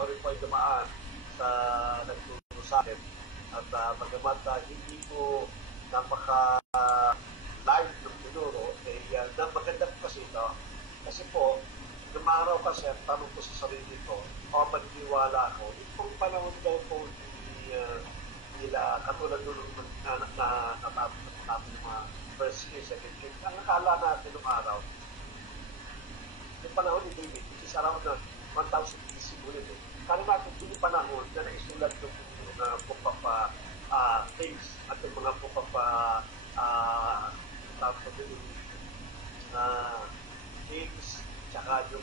ako rin po ay dumaan sa nagturo sa akin. At bagamat hindi po napaka-live ng tinuro, maganda po kasi ito. Kasi po, nung araw kasi, ang tanong ko sa sarili ko, maniniwala ko, yung pong panahon daw po nila, katulad nung natapos natin yung mga first year, second year, ang akala natin nung araw, yung panahon ni David, which is around 1,000 BC ulit eh. Kala natin yung panahon na naisulat yung book of Kings at yung mga book of Kings, tsaka yung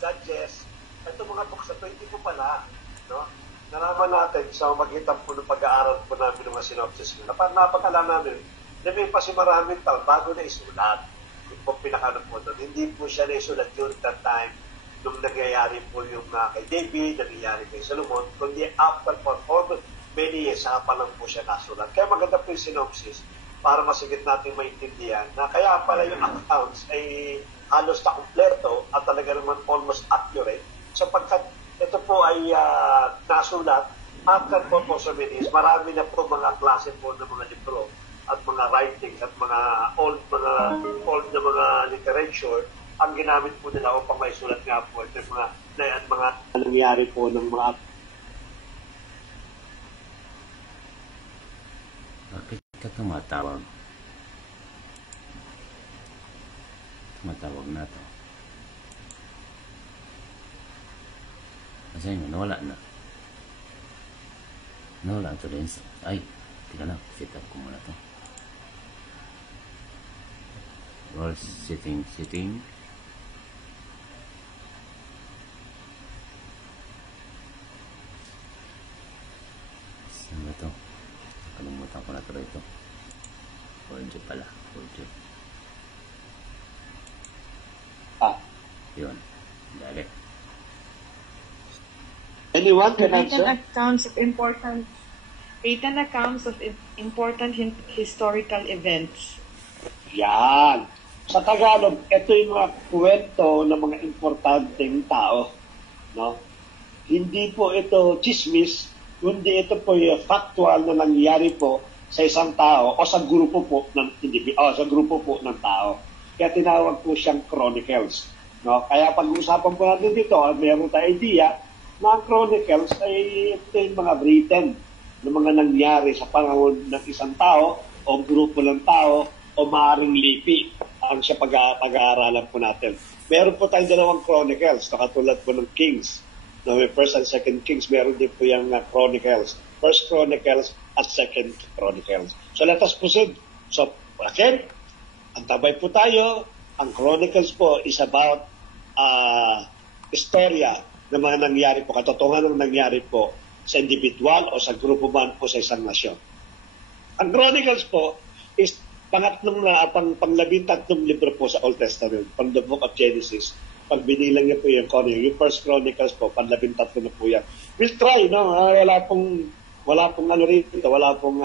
Judges. Ito mga books na 20 po pala, no? Nalaman natin sa magitan po ng pag-aaral po namin ng mga synopsis yun. Napakala namin, na may pa si maraming taon bago na isulat. Yung po pinakano po doon. Hindi po siya na isulat during that time nung nangyayari po yung kay David, nangyayari kay Solomon, kundi after for many years, saka pa lang po siya nasulat. Kaya maganda po yung synopsis para masigit natin maintindihan na kaya pala yung accounts ay halos na kumpleto at talaga naman almost accurate sapagkat ito po ay nasulat after po sa many years. Marami na po mga klase po ng mga libro at mga writings at mga old na mga literature ang ginamit po nila upang maisulat nga po ito mga nangyari po ng mga bakit ka tumatawag? Tumatawag na to. Kasi yun, nawala na. Nawala ito din. Ay, tika lang. Set up ko muna to. Roll setting. Saan ba ito? Kalimutan ko na ito ito. 4G pala. 4G. Yun. Dali. Anyone can Written answer? accounts of important historical events. Yan. Sa Tagalog, ito yung mga kwento ng mga importanteng tao. No? Hindi po ito chismis, kundi ito po yung factual na nangyari po sa isang tao o sa grupo po ng tao. Kaya tinawag po siyang chronicles. No? Kaya pag-uusapan po natin dito, mayroon tayo idea na ang chronicles ay ito yung mga written na mga nangyari sa panahon ng isang tao o grupo ng tao o maaaring lipi ang sa pag-aaralan po natin. Meron po tayong dalawang chronicles na katulad po ng Kings. No, may First and Second Kings, meron din po yung chronicles. First Chronicles at Second Chronicles. So let us proceed. So again, ang tabay po tayo. Ang chronicles po is about istorya na mga nangyari po, katotohanan ng nangyari po sa individual o sa grupo man o sa isang nasyon. Ang chronicles po is panglabintatlong libro po sa Old Testament, from the book of Genesis. Pag binilang niyo po yung First Chronicles po, panlabintatlo na po yan. We'll try, no? Wala pong ano rito, wala pong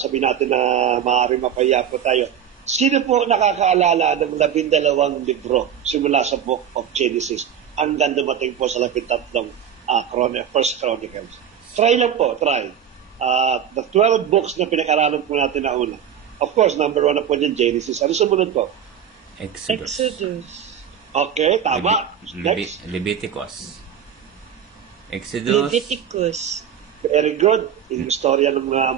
sabihin natin na maaaring mapaya po tayo. Sino po nakakaalala ng 12 libro simula sa book of Genesis hanggang dumating po sa 13 First Chronicles? Try lang po, try. The 12 books na pinag-aralan po natin na una. Of course, number 1 na po yung Genesis. Ano sumunod po? Exodus. Okay, tama. Next. Leviticus. Exodus. Leviticus. Very good. Yung istorya ng mga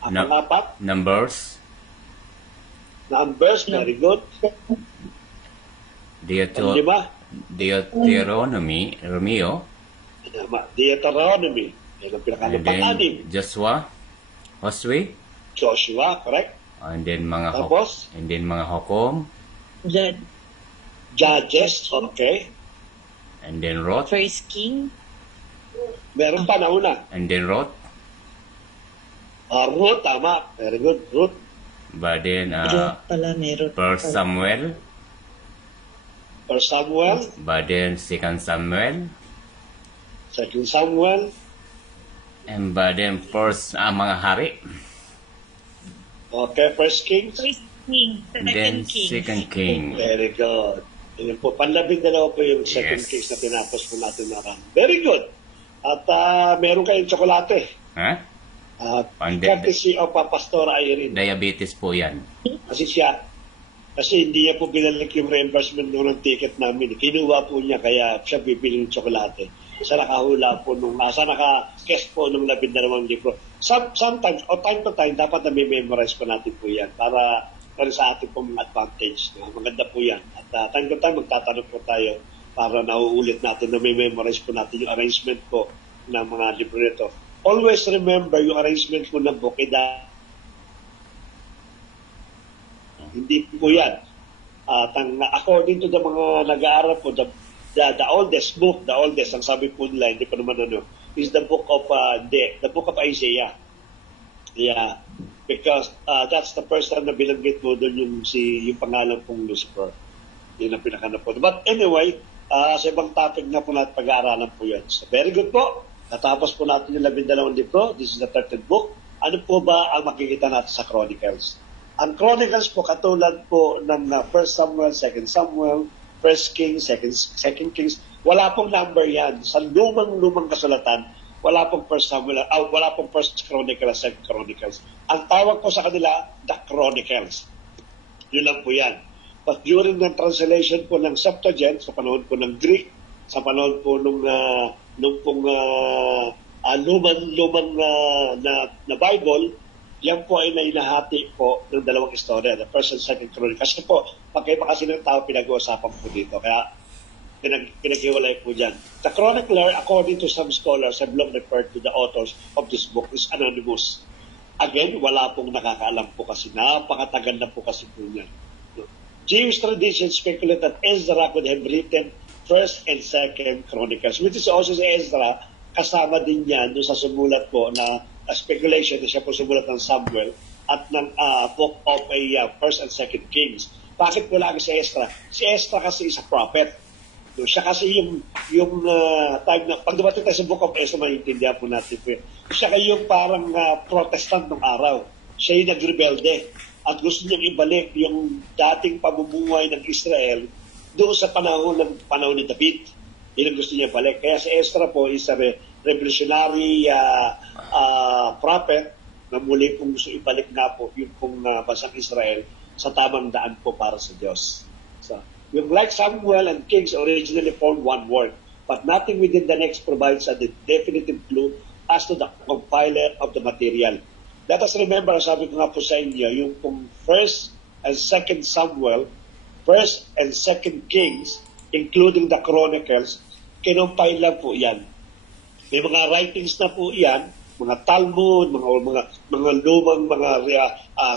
pang-apat. Numbers. Very good. Deuteronomy. Deuteronomy. Yan ang pinakalipat-anim. Joshua, correct. And then mga Tapos? And then mga Hukom. Judges, okay. And then Ruth. First King. Meron pa na una. And then Ruth. Ruth, tama. Very good, Ruth. But then meron. First Samuel. But then Second Samuel. And but then first mga hari. Okay, First King. First King. Then Second King. Very good. Ayan po, panlabing-dalawa po yung second Yes. case na tinapos po natin na run. Very good. At meron kayong tsokolate. Ha? Courtesy of Pastor Irene. Diabetes po yan. Kasi hindi niya po binalik yung reimbursement ng ticket namin. Kinuha po niya, kaya siya bibili ng tsokolate. Sa nakahula po sa naka-guest po ng 12 libro. Sometimes, o time to time, dapat na memorize po natin po yan para sa ating pong advantage. Maganda po yan. At time to time, magtatanong po tayo para nauulit natin na memorize po natin yung arrangement po ng mga libro nito. Always remember yung arrangement po ng book. Hindi po yan. According to the mga nag-aaral po, the oldest book, ang sabi po nila, hindi pa naman is the book of Isaiah. Yeah, because that's the first time na binanggit mo doon yung pangalan pong Lucifer. Yun ang pinakana po. But anyway, sa ibang topic na po natin pag-aaralan po yan. So very good po. Natapos po natin yung 12 libro. This is the 13th book. Ano po ba ang makikita natin sa Chronicles? Ang Chronicles po, katulad po ng 1 Samuel, 2 Samuel, 1 Kings, 2 Kings, wala pong number yan. Sa lumang kasulatan, wala pong 1 Samuel, wala pong 1 Chronicles, 2 Chronicles. Ang tawag po sa kanila, the Chronicles. Yun lang po yan. But during the translation po ng Septuagint, sa panahon po ng Greek, sa panahon po nung lumang na Bible, yan po ay nainahati po ng dalawang istorya, the first and second Chronicles. Kasi po, pagkaiba kasi ng tao pinag-uusapan po dito. Kaya pinaghiwalay po dyan. The chronicler, according to some scholars, have long referred to the authors of this book is anonymous. Again, wala pong nakakaalam po kasi napakatagal na po kasi po yan. Jewish tradition speculate that Ezra could have written first and second Chronicles, which is also si Ezra, kasama din yan doon sa sumulat po na speculation na siya po sumulat ng Samuel at ng book of first and second Kings. Bakit po lagi si Ezra? Si Ezra kasi is a prophet. So, siya kasi yung time na, pag dumating tayo sa book of Ezra, maintindihan po natin po yun. Siya kayo yung parang protestant ng araw. Siya yung nagrebelde at gusto niyang ibalik yung dating pamumuhay ng Israel doon sa panahon ni David. Yun ang gusto niya balik. Kaya si Ezra po is a revolutionary prophet na muli pong gusto ibalik nga po yung pong bansang Israel sa tamang daan po para sa Diyos. So, yung like Samuel and Kings originally formed one word, but nothing within the next provides a definitive clue as to the compiler of the material. Let us remember, sabi ko nga po sa inyo, yung pong first and second Samuel, first and second Kings, including the Chronicles, kinumpile lang po yan. May mga writings na po yan, mga Talmud, mga lumang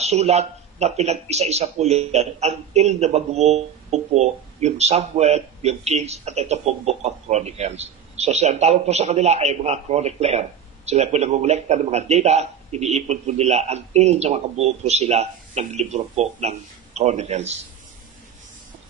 sulat na pinag-isa-isa po yan until na mabuo po yung Samuel, yung Kings, at ito pong Book of Chronicles. So ang tawag po sa kanila ay mga chronicler. Sila po nangungulekta ng mga data, iniipon po nila until na makabuo po sila ng libro po ng Chronicles.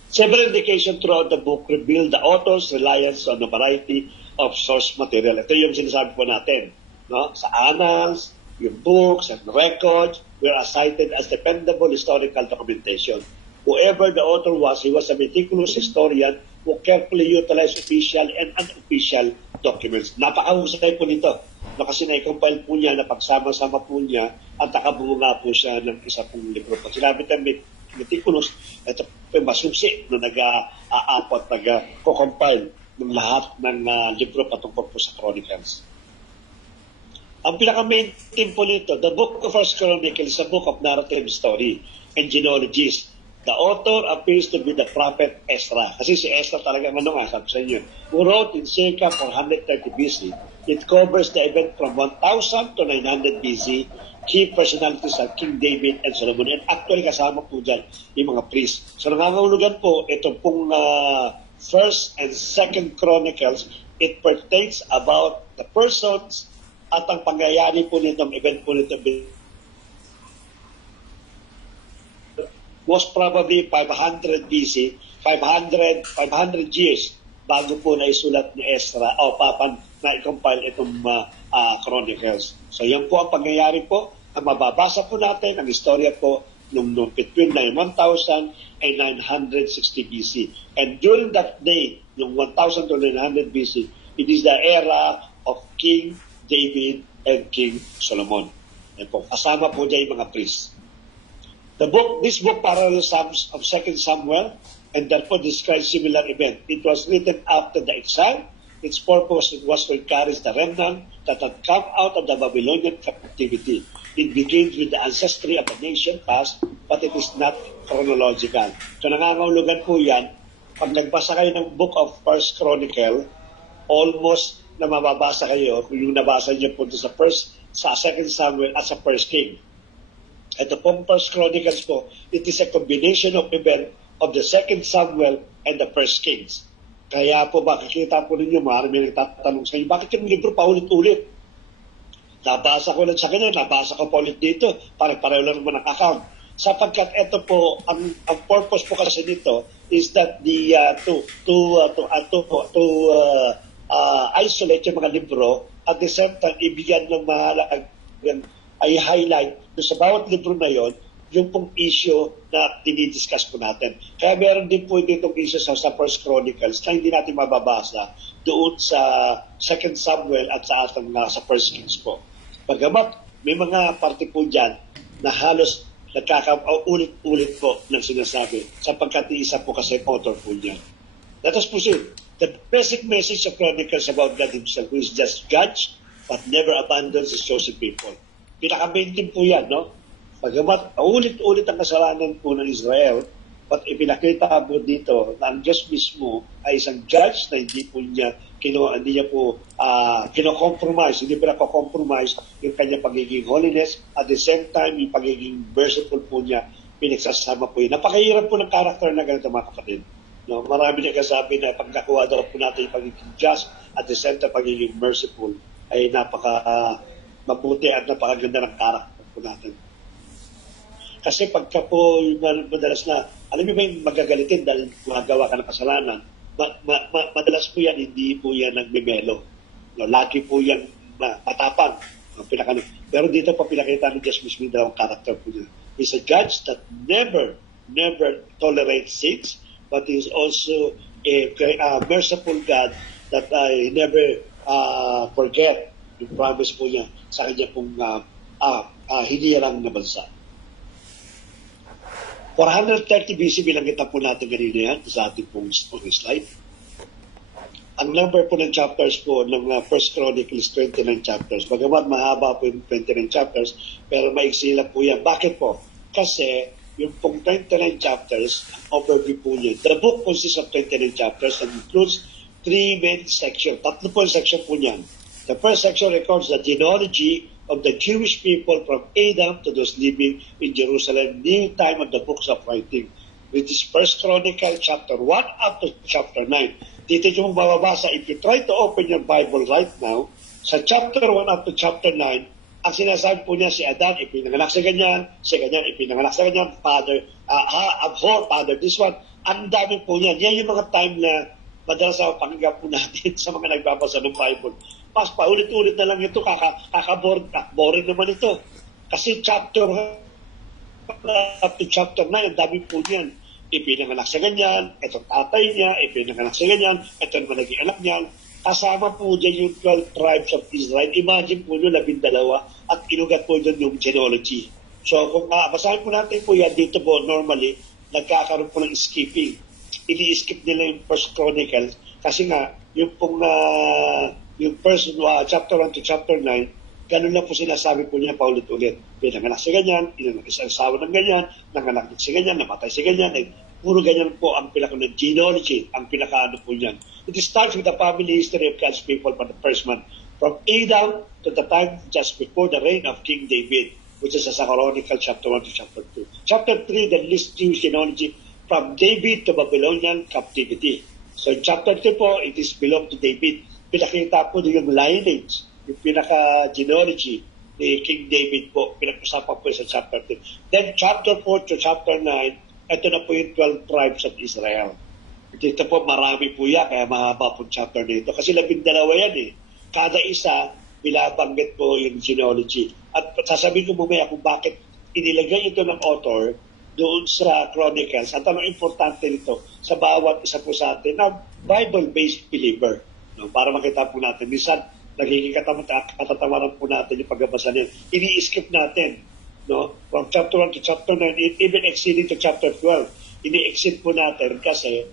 Several indications throughout the book reveal the author's reliance on a variety of source material. Ito yung sinasabi po natin. No? Sa annals, yung books and records were cited as dependable historical documentation. Whoever the author was, he was a meticulous historian who carefully utilized official and unofficial documents. Napakahusay po nito. No, kasi na-compile po niya, napagsama-sama po niya, at nakabuo nga po siya ng isa pong libro. Pag sinabi tayo meticulous, ito po yung masusi na nag-aapat, nag-compile ng lahat ng libro patungkol po sa Chronicles. Ang pinaka-main theme po nito, the Book of First Chronicles is a book of narrative story and genealogies. The author appears to be the prophet Ezra. Kasi si Ezra talaga, sabi sa inyo, who wrote in circa 430 BC. It covers the event from 1000 to 900 BC. Key personalities are King David and Solomon. And actually, kasama po dyan yung mga priests. So, nangangahulugan po, ito pong First and Second Chronicles, it pertains about the persons at ang pangyayari po nitong event po nito most probably 500 BC, 500 years bago po naisulat ni Ezra o na i-compile itong Chronicles. So yan po ang pangyayari po, ang mababasa po natin, ang istorya po between 1000 and 960 BC. And during that day, yung 1000 to 900 BC, it is the era of King David and King Solomon. And po, kasama po dyan yung mga priests. This book parallels of 2 Samuel and therefore describes similar event. It was written after the exile. Its purpose was to encourage the remnant that had come out of the Babylonian captivity. It begins with the ancestry of the nation past, but it is not chronological. So nangangahulugan po yan, pag nagbasa kayo ng Book of First Chronicle, almost na mababasa kayo kung yung nabasa niyo po sa 2 Samuel at sa 1 King. Ito pong First Chronicles po, it is a combination of event of the 2 Samuel and the 1 Kings. Kaya po makikita po ninyo, marami nagtatanong sa inyo, bakit yung libro pa ulit-ulit? Nabasa ko lang sa kanya, nabasa ko pa ulit dito, pareho lang naman ang account. Sapagkat ito po, ang purpose po kasi nito is that isolate yung mga libro at the same time ibigyan ng mahalagang ay highlight sa bawat libro na yon yung pong issue na dinidiscuss po natin. Kaya meron din po itong issue sa First Chronicles na hindi natin mababasa doon sa 2 Samuel at sa ating sa First Kings po. Bagamat may mga parte po dyan na halos ulit-ulit po ng sinasabi sapagkat isa po kasi author po dyan. Let us proceed. The basic message of Chronicles about God himself, who is just judge but never abandons his chosen people. Pinaka-main din po yan, no? Bagamat ulit-ulit ang kasalanan po ng Israel, but ipinakita po dito na ang Diyos mismo ay isang judge na hindi niya kino-compromise, hindi pinaka-compromise yung kanyang pagiging holiness, at the same time yung pagiging merciful po niya, pinagsasama po yun. Napakahirap po ng karakter na ganito mga kapatid. No, marami na kasabi na pagkakuha daw po natin yung pagiging just at the same time pagiging merciful ay mabuti at napakaganda ng karakter po natin. Kasi pagka po madalas na, alam niyo ba yung magagalitin dahil magawa ka ng kasalanan, madalas po yan, hindi po yan nagmimelo. No, lagi po yan matapang. Pero dito pa pinakita ni Diyos mismo daw ang karakter po niya. He's a judge that never tolerates sins, but is also a merciful God that never forget yung promise po niya sa kanya pong hinirang na bansa. 430 BC binanggit po natin kanina yan sa ating pong slide. Ang number po ng chapters po ng First Chronicles 29 chapters. Bagamat mahaba po yung 29 chapters, pero maiksi lang po yan. Bakit po? Kasi yung pong 29 chapters, ang overview po niya. The book consists of 29 chapters and includes 3 main sections. 3 po section po niyan. The first section records the genealogy of the Jewish people from Adam to those living in Jerusalem near time of the books of writing, which is First Chronicle chapter 1 up to chapter 9. Dito yung mababasa, if you try to open your Bible right now, sa chapter 1 up to chapter 9, ang sinasabi po niya si Adan, ipinanganak sa ganyan, ipinanganak sa ganyan, father, abhor, father, this one, ang dami po niyan. Yan yung mga time na madalas sa pakinggan po natin sa mga nagbabasa ng Bible. Pas paulit-ulit na lang ito, boring naman ito. Kasi chapter up to chapter 9, ang dami po niyan. Ipinanganak sa ganyan, itong tatay niya, ipinanganak sa ganyan, ito naman naging anak niyan. Kasama po dyan yung 12 tribes of Israel. Imagine po nyo, 12, at inugat po dyan yung genealogy. So kung basahin po natin po yan, dito po normally, nagkakaroon po ng skipping. Ini-skip nila yung First Chronicles, kasi nga, yung pong yung first chapter 1 to chapter 9, ganun lang po sinasabi po niya paulit-ulit. Pinanganak si ganyan, isang asawa ng ganyan, nanganak si ganyan, namatay si ganyan, puro ganyan po ang pinaka ng genealogy, ang pinakaano po niyan. It starts with the family history of God's people from the first man, from Adam to the time just before the reign of King David, which is sa Chronicle chapter 1 to chapter 2. Chapter 3 then lists Jewish genealogy from David to Babylonian captivity. So in chapter 2 po, it is belong to David. Pinakita po yung lineage, yung pinaka-genealogy ni King David po, pinag-usapan po sa chapter 2. Then chapter 4 to chapter 9, ito na po yung 12 tribes of Israel. Dito po marami po yan, kaya mahaba po chapter nito. Kasi 12 yan eh. Kada isa, binabanggit po yung genealogy. At sasabihin ko mamaya kung bakit inilagay ito ng author doon sa Chronicles. At ang importante nito sa bawat isa po sa atin na Bible-based believer. No? Para makita po natin. Minsan, nagiging katatawaran po natin yung pagbabasa niya. Ini-skip natin. No? From chapter 1 to chapter 9, even exceeding to chapter 12. Ini-exit po natin kasi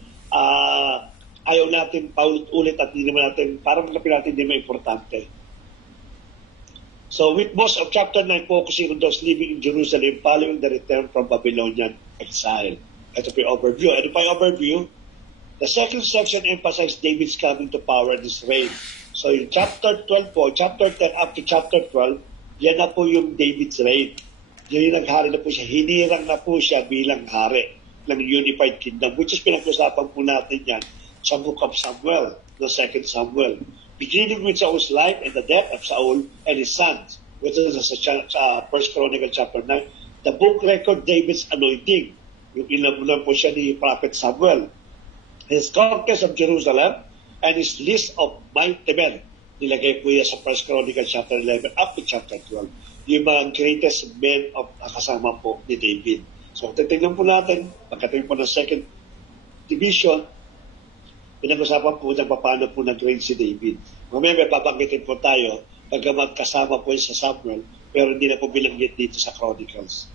ayaw natin paulit-ulit at hindi naman natin, parang magkapin natin hindi importante. So with most of chapter 9 focusing on those living in Jerusalem following the return from Babylonian exile. Ito po yung overview. Ano pa yung overview? The second section emphasizes David's coming to power and his reign. So yung chapter 12 po, chapter 10 up to chapter 12, yan na po yung David's reign. Yan yung naghari na po siya. Hinirang na po siya bilang hari ng unified kingdom, which is pinag-usapan po natin yan sa book of Samuel, the second Samuel. Beginning with Saul's life and the death of Saul and his sons, which is sa First Chronicle chapter 9. The book record David's anointing. Yung inabunan po siya ni Prophet Samuel. His conquest of Jerusalem and his list of mighty men. Nilagay po yan sa First Chronicle chapter 11 up to chapter 12. Yung mga greatest men of kasama po ni David. So, titignan po natin, pagkatingin po ng second division, pinag-usapan po na paano po nag-reign si David. Mamaya may babanggitin po tayo pagkamat kasama po sa Samuel pero hindi na po bilanggit dito sa Chronicles.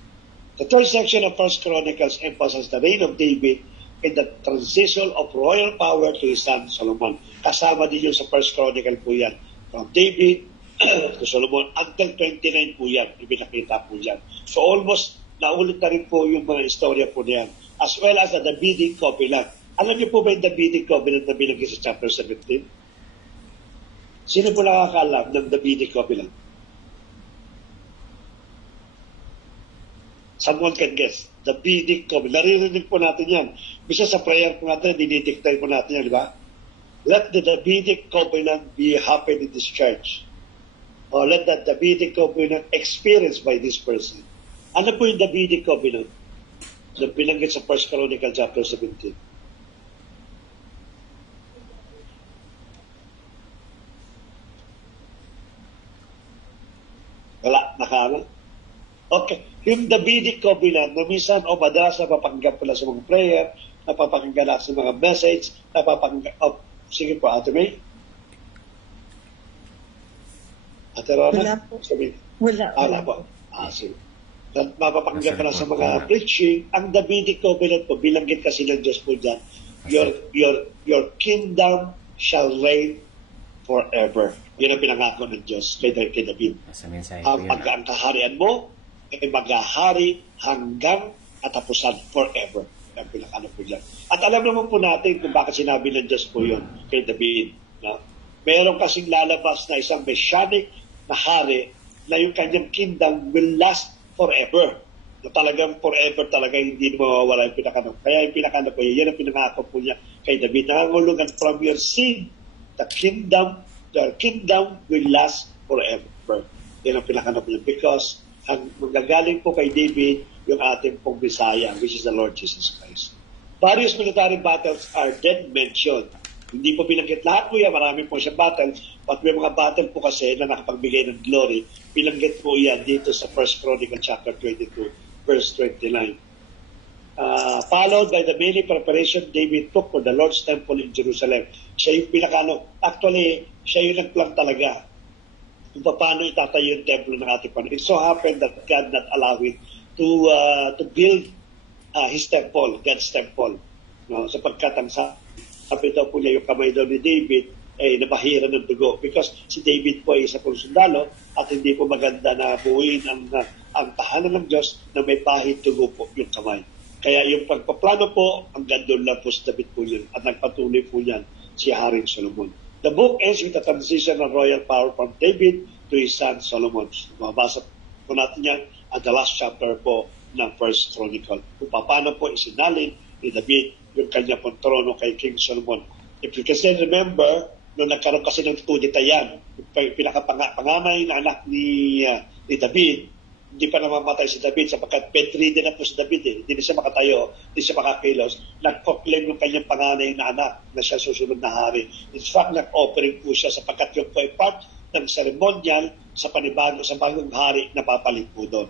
The third section of First Chronicles emphasizes the reign of David and the transition of royal power to his son Solomon. Kasama din yun sa First Chronicle po yan. From David to Solomon until 29 po yan. Ibinakita po yan. So almost naulit na rin po yung mga istorya po niyan. As well as the Davidic covenant. Alam niyo po ba yung Davidic covenant na binanggit sa chapter 17? Sino po nakakaalam ng Davidic covenant? Someone can guess. Davidic covenant. Naririnig po natin yan. Bisa sa prayer po natin, dinidictate po natin yan, di ba? Let the Davidic covenant be happen in this church. Or let that Davidic covenant experienced by this person. Ano po yung Davidic covenant? Na binanggit sa First Chronicle chapter 17. Wala, nakala. Okay. Yung Davidic covenant, na minsan o madalas napapakinggan pala sa mga prayer, napapakinggan sa mga message, napapakinggan, sige po, Ate May? Ate Rona? Wala po. Wala po. Sige. Mapapakinggan pala sa mga preaching. Ang Davidic covenant po, bilanggit kasi ng Diyos po dyan, your kingdom shall reign forever. Yun ang pinangako ng Diyos kay David. Ang kaharian mo ay maghahari hanggang katapusan forever. Ang pinakano po dyan. At alam naman po natin kung bakit sinabi ng Diyos po yun kay David. No? Meron kasing lalabas na isang messianic na hari na yung kanyang kingdom will last forever. Na talagang forever talaga hindi mawawala yung pinakano. Kaya yung pinakano po yun ang pinangako po niya kay David. Nangangulugan from your seed, their kingdom will last forever. Yan ang pinakano po niya. Because ang magagaling po kay David yung ating pong Messiah, which is the Lord Jesus Christ. Various military battles are then mentioned. Hindi po binanggit lahat po yan, marami po siyang battle, but may mga battle po kasi na nakapagbigay ng glory, binanggit po yan dito sa 1 Chronicle chapter 22, verse 29. Followed by the many preparation David took for the Lord's temple in Jerusalem. Siya yung actually, siya yung nagplan talaga kung paano itatayo yung templo ng ating Panginoon. It so happened that God not allow it to build His temple, God's temple. No? Sapagkat ang sabi daw po niya yung kamay daw ni David ay nabahira ng dugo. Because si David po ay isa pong sundalo at hindi po maganda na buuin ang tahanan ng Diyos na may pahit dugo po yung kamay. Kaya yung pagpaplano po, ang gandun lang po si David po yan at nagpatuloy po yan si Haring Solomon. The book ends with the transition of royal power from David to his son Solomon. Mabasa po natin yan at the last chapter po ng First Chronicle. Kung paano po isinalin ni David yung kanya pong trono kay King Solomon. If you can still remember, nung nagkaroon kasi ng kudeta yan, yung pinakapanganay na anak ni David, hindi pa namamatay si David sapagkat bedridden na po si David Hindi na siya makatayo, hindi siya makakilos. Nag-proclaim yung kanyang panganay na anak na siya susunod na hari. In fact, nag-offering po siya sapagkat yung po ay part ng ceremonial sa panibago, sa bagong hari na papalit po doon.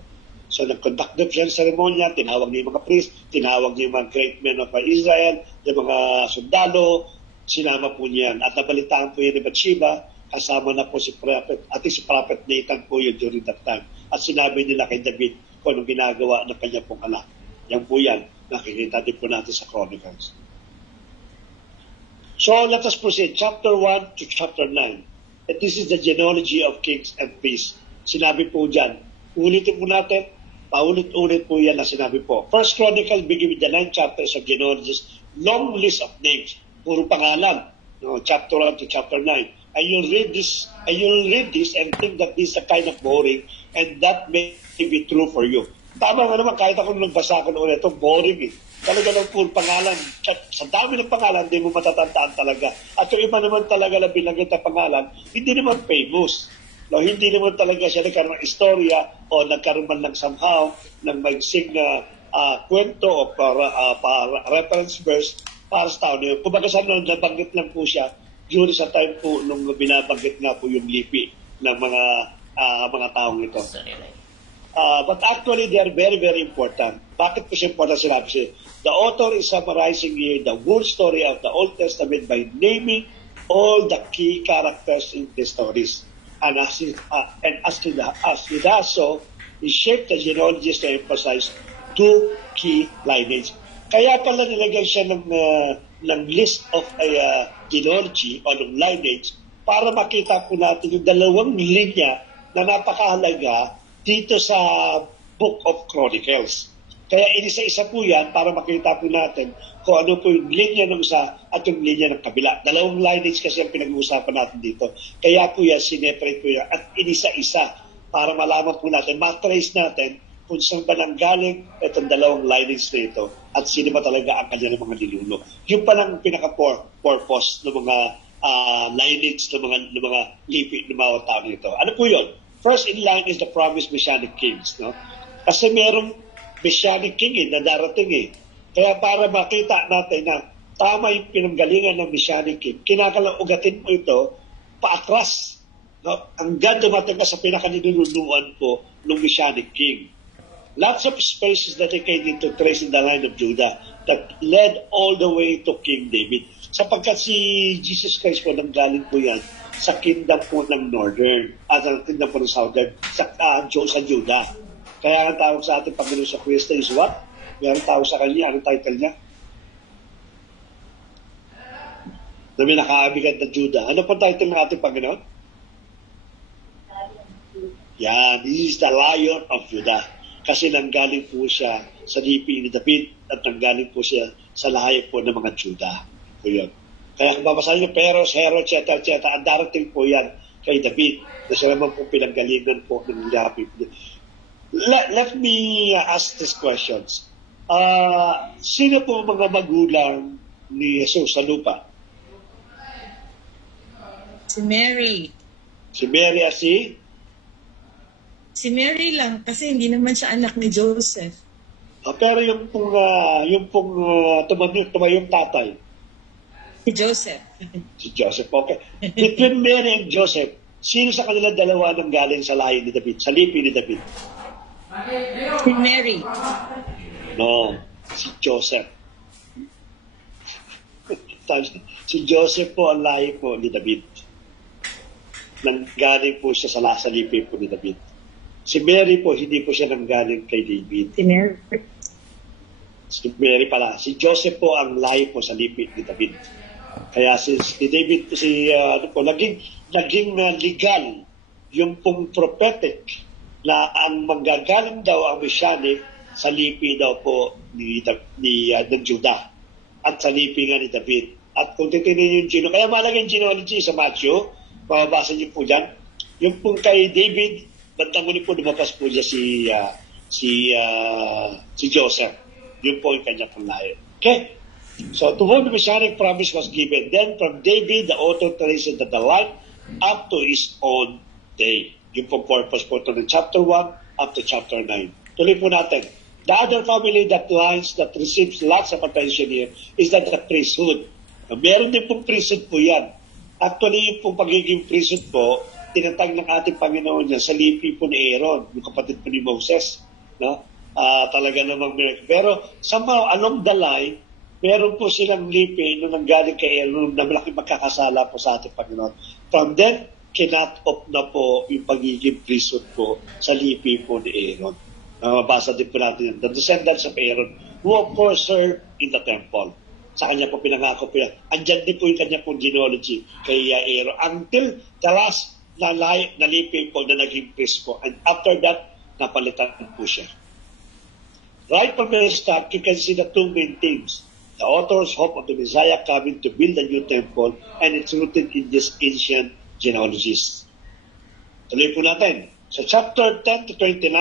So, nag-conduct doon siya ng seremonya, tinawag niya yung mga priest, tinawag niya yung mga great men of Israel, yung mga sundalo, sinama po niyan. At nabalitaan po yan ni Bathsheba, kasama na po si Prophet, at si Prophet Nathan po yun during that time. At sinabi nila kay David kung anong ginagawa ng kanya pong anak. Yan po yan, nakikita din po natin sa Chronicles. So, let us proceed. Chapter 1 to chapter 9. And this is the genealogy of kings and priests. Sinabi po dyan. Ulitin po natin. Paulit-ulit po yan na sinabi po. First Chronicle begin with the 9 chapters of genealogies. Long list of names. Puro pangalan. Chapter 1 to chapter 9. And you'll read this and think that this is a kind of boring and that may be true for you. Tama nga naman, kahit ako nagbasa ko noon ito, boring eh. Talaga lang puro pangalan. Sa dami ng pangalan, hindi mo matatandaan talaga. At yung iba naman talaga na binanggit na pangalan, hindi naman famous. No, hindi naman talaga siya nagkaroon ng istorya o nagkaroon man lang somehow ng magsing na kwento o para reference verse para sa tao. Kumbaga sa noon, nabanggit lang po siya during sa time po nung binabanggit nga po yung lipi ng mga taong ito. But actually, they are very, very important. Bakit po siya important sinabi siya? The author is summarizing here the whole story of the Old Testament by naming all the key characters in the stories. And as he does so, he shaped the genealogies to emphasize 2 key lineage. Kaya pala nilagyan siya ng list of genealogy o ng lineage para makita po natin yung 2 linya na napakahalaga dito sa Book of Chronicles. Kaya inisa-isa po yan para makita po natin kung ano po yung linya ng isa at yung linya ng kabila. 2 lineage kasi ang pinag-uusapan natin dito. Kaya po yan, sineparate po yan at inisa-isa para malaman po natin, matrace natin kung saan ba nanggaling itong 2 lineage na ito at sino ba talaga ang kanya ng mga ninuno. Yung pa lang pinaka-purpose ng mga lineage ng mga lipi ng mga tao nito. Ano po yun? First in line is the promised Messianic kings. No? Kasi merong Messianic king na darating . Kaya para makita natin na tama yung pinanggalingan ng Messianic king, kinakaugatin mo ito paakras. No? Hanggang dumating ka sa pinakaninunuan po ng Messianic king. Lots of spaces that they need to trace in the line of Judah that led all the way to King David. Sapagkat si Jesus Christ po nanggaling po yan sa kingdom po ng Northern at ang kingdom po ng Southern sa Judah. Kaya ang tawag sa ating Panginoon sa Kristo is what? Mayroong tawag sa kanya. Anong title niya? Na may nakaabigad na Judah. Ano po title ng ating Panginoon? Yeah, this is the Lion of Judah. Kasi nanggaling po siya sa lipi ni David at nanggaling po siya sa lahi po ng mga Judah. Po yun. Kaya kung babasahin niyo, Peros, Herod, etc., ang darating po yan kay David na siya naman po pinanggalingan po ng lahi. Let me ask these questions. Sino po mga magulang ni Jesus sa lupa? Si Mary. Si Mary asi? Si Mary lang kasi hindi naman siya anak ni Joseph. Pero yung pong tumayong tatay. Si Joseph. Si Joseph, okay. Between Mary and Joseph, sino sa kanila dalawa nang galing sa lahi ni David, sa lipi ni David? Si Mary. No, si Joseph. Si Joseph po ang lahi po ni David. Nanggaling po siya sa lipi po ni David. Si Mary po, hindi po siya nanggaling kay David. Si Mary. Si Mary pala. Si Joseph po ang lahi po sa lipi ni David. Kaya si David, naging legal yung pong prophetic na ang manggagaling daw ang Messianic sa lipi daw po ng Judah at sa lipi nga ni David. At kung titignan yung kaya malagay yung genealogy sa Matthew, mababasa niyo po dyan, yung pong kay David, bantang muli po lumabas po niya si Joseph. Yun po yung kanyang panglayo. Okay? So, to whom the Messianic promise was given, then from David, the author traces the line up to his own day. Yung po purpose po ito ng chapter 1 up to chapter 9. Tuloy po natin. The other family that receives lots of attention here is that the priesthood. Meron din pong priesthood po yan. Actually, yung pong pagiging priesthood po, tinatag ng ating Panginoon niya sa lipi po ni Aaron, yung kapatid po ni Moses. no? Talaga namang miracle. Pero somehow, along the line, meron po silang lipi nung nanggaling kay Aaron na malaking magkakasala po sa ating Panginoon. From then, kinat off na po yung pagiging priesthood po sa lipi po ni Aaron. Mabasa din po natin yan. The descendants of Aaron who of course served in the temple. Sa kanya po pinangako po yan. Andyan din po yung kanya pong genealogy kay Aaron. Until the last na lipi po na naging priest po. And after that, napalitan po siya. Right from the start, you can see the two main themes. The author's hope of the Messiah coming to build a new temple, and it's rooted in this ancient genealogies. Tuloy po natin. Sa chapter 10 to 29,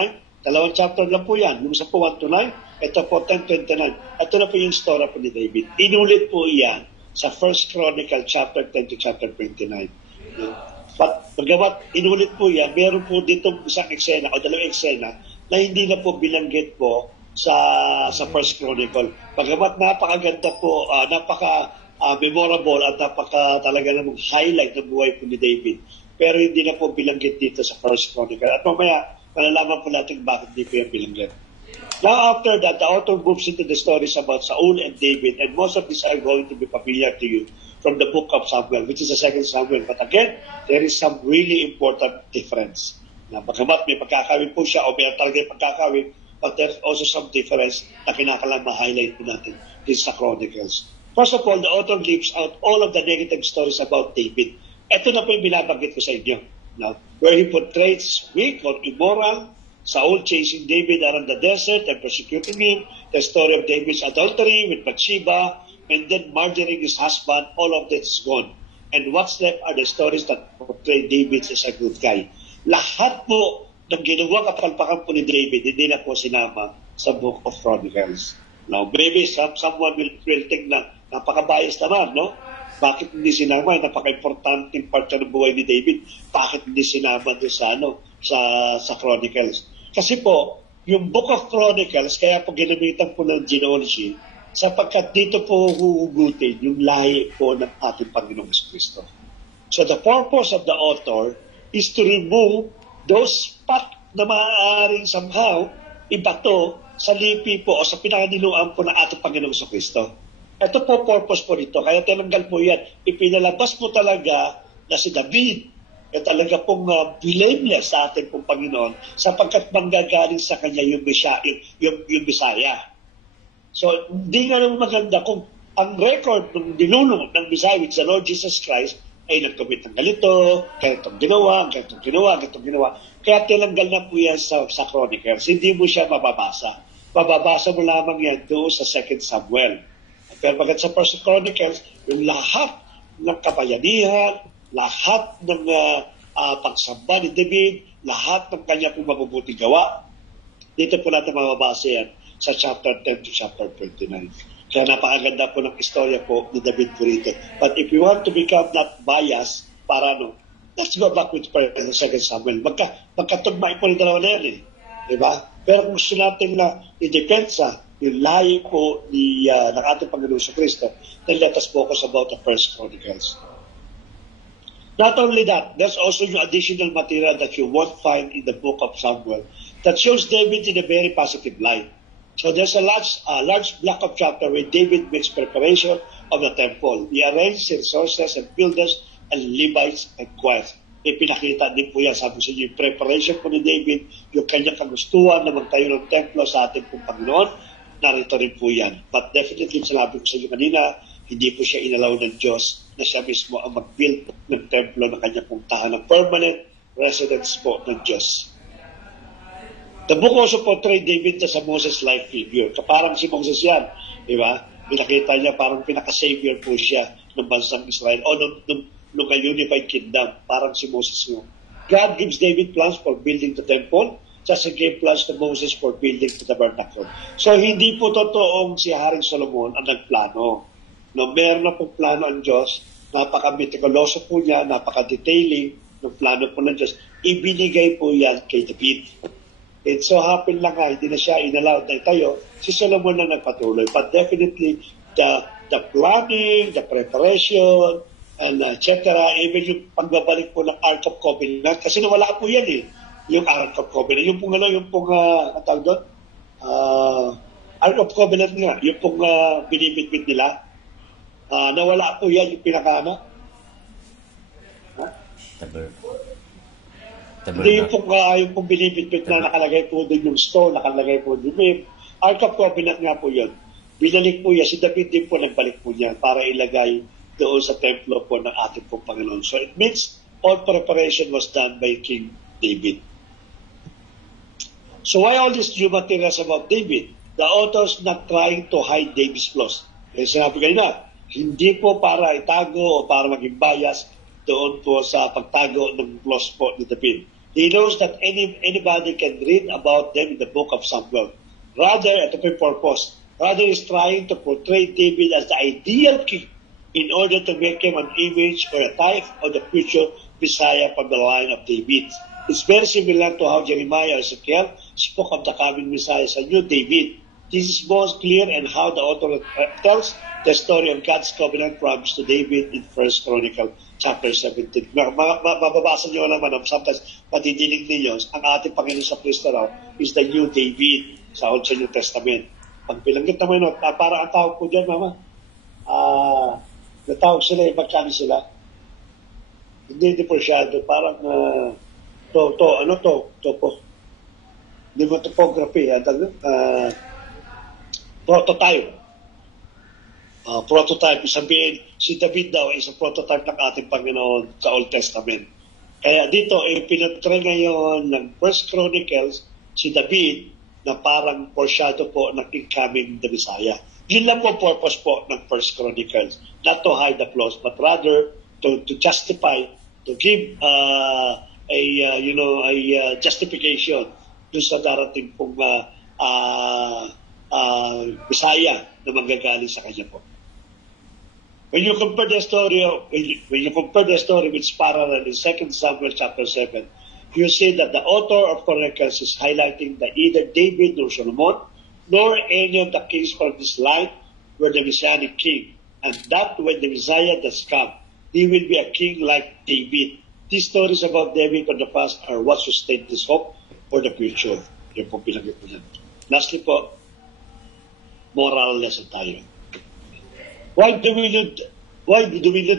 dalawang chapter lang po yan. Yung sa po 1 to 9, ito po 10-29. Ito na po yung story po ni David. Inulit po yan sa 1 Chronicle chapter 10 to chapter 29. But magamat inulit po yan, meron po ditong isang eksena o dalawang eksena na hindi na po bilanggit po sa 1 Chronicle. Magamat napakaganda po, memorable at napaka talaga namang highlight ng buhay po ni David. Pero hindi na po bilanggit dito sa 1 Chronicle. At mamaya, malalaman po natin bakit hindi po yan bilanggit. Now after that, the author moves into the stories about Saul and David, and most of these are going to be familiar to you from the book of Samuel, which is the 2 Samuel. But again, there is some really important difference. Na bagamat may pagkakawin po siya o may talaga yung pagkakawin, but there's also some difference na kinakailangan ma-highlight po natin din sa Chronicles. First of all, the author leaves out all of the negative stories about David. Ito na po yung binabanggit ko sa inyo. No? Where he portrays weak or immoral, Saul chasing David around the desert and persecuting him, the story of David's adultery with Bathsheba, and then murdering his husband, all of this is gone. And what's left are the stories that portray David as a good guy. Lahat po ng ginawang kapalpakan po ni David, hindi na po sinama sa Book of Chronicles. Now, maybe someone will think na napaka-bias naman, no? Bakit hindi sinama? Napaka-importanting part ng buhay ni David. Bakit hindi sinama doon sa Chronicles? Kasi po, yung Book of Chronicles, kaya po ginamitan po ng genealogy, sapagkat dito po huhugutin yung lahi po ng ating Panginoong Kristo. So the purpose of the author is to remove those spot na maaaring somehow ibato sa lipi po o sa pinakaniluan po ng ating Panginoong Kristo. Ito po purpose po nito. Kaya tinanggal po yan. Ipinalabas po talaga na si David na talaga pong blameless sa ating pong Panginoon sapagkat manggagaling sa kanya yung Bisaya. So, hindi nga naman maganda kung ang record ng dinuno ng Bisaya with the Lord Jesus Christ ay nagkamit ng ganito, ganitong ginawa. Kaya tinanggal na po yan sa Chronicles. Hindi mo siya mababasa. Mababasa mo lamang yan doon sa 2 Samuel. Pero bakit sa 1 Chronicles, yung lahat ng kabayanihan, lahat ng pagsamba ni David, lahat ng kanya pong mabubuting gawa, dito po natin mababasa yan sa chapter 10 to chapter 29. Kaya napakaganda po ng istorya po ni David po rito. But if you want to become not biased, let's go back with 2 Samuel. Magkatugmay po ni dalawa na yan eh. Diba? Pero kung gusto natin na i-depensa yung lahi po ng ating Panginoon sa Kristo, then let us focus about the 1 Chronicles. Not only that, there's also yung additional material that you won't find in the book of Samuel that shows David in a very positive light. So there's a large block of chapter where David makes preparation of the temple. He arranged resources and builders and Levites and choirs. Ipinakita din po yan, sabi sa inyo, yung preparation po ni David, yung kanyang kagustuhan na magtayo ng templo sa ating pong Panginoon, narito rin po yan. But definitely, sabi ko sa inyo kanina, hindi po siya inalaw ng Diyos na siya mismo ang mag-build ng templo na kanya pong tahanang permanent residence po ng Diyos. The book also portrayed David as a Moses-like figure. Kaparang si Moses yan, di ba? Pinakita niya parang pinaka-savior po siya ng bansang Israel o nung unified kingdom, parang si Moses yun. God gives David plans for building the temple, just as he gave plans to Moses for building the tabernacle. So hindi po totoong si Haring Solomon ang nagplano. No, meron na po plano ang Diyos, napaka-meticuloso po niya, napaka-detailing ng plano po ng Diyos. Ibinigay po yan kay David. It so happen lang hindi na siya inallowed na tayo, si Solomon na nagpatuloy. But definitely, the planning, the preparation, and etc., even yung pagbabalik po ng Ark of Covenant, kasi nawala po yan eh. yung Ark of Covenant. Yung pong, ang tawag doon? Ark of Covenant nga, yung pong binibitbit nila. Nawala po yan yung Hindi yung pong binibitbit na nakalagay po doon yung stone, nakalagay po doon. May Ark of Covenant nga po yun. Binalik po yan, si David din po nagbalik po niya para ilagay doon sa templo po ng ating pong Panginoon. So it means all preparation was done by King David. So why all these new materials about David? The author's not trying to hide David's flaws. Kaya sinabi kayo na, hindi po para itago o para maging bias doon po sa pagtago ng flaws po ni David. He knows that anybody can read about them in the book of Samuel. Rather, at the purpose, rather is trying to portray David as the ideal king in order to make him an image or a type of the future Messiah from the line of David. It's very similar to how Jeremiah or Ezekiel spoke of the coming Messiah as a new David. This is most clear in how the author tells the story of God's covenant promise to David in 1 Chronicle chapter 17. Mababasa nyo naman, sometimes madidinig ninyo, ang ating Panginoon sa Kristo raw is the new David sa New Testament. Pag bilanggit naman, para ang tawag po dyan, mama, natawag sila, magkano sila? Hindi po masyado, parang hindi mo topography, prototype. Prototype, sabihin, si David daw is a prototype ng ating Panginoon sa Old Testament. Kaya dito, pinatry ngayon ng First Chronicles, si David, na parang foreshadow po ng incoming the Messiah. Yun lang po purpose po ng First Chronicles. Not to hide the flaws, but rather to justify, to give a justification doon sa darating pong Messiah na manggagaling sa kanya po. When you compare the story with its parallel in 2 Samuel chapter 7, you see that the author of Chronicles is highlighting that either David nor Solomon nor any of the kings from this line were the Messianic king, and that when the Messiah does come, he will be a king like David. These stories about David from the past are what sustain this hope for the future. Yung po pinagay po yan. Lastly po, moral lesson tayo. Why do we need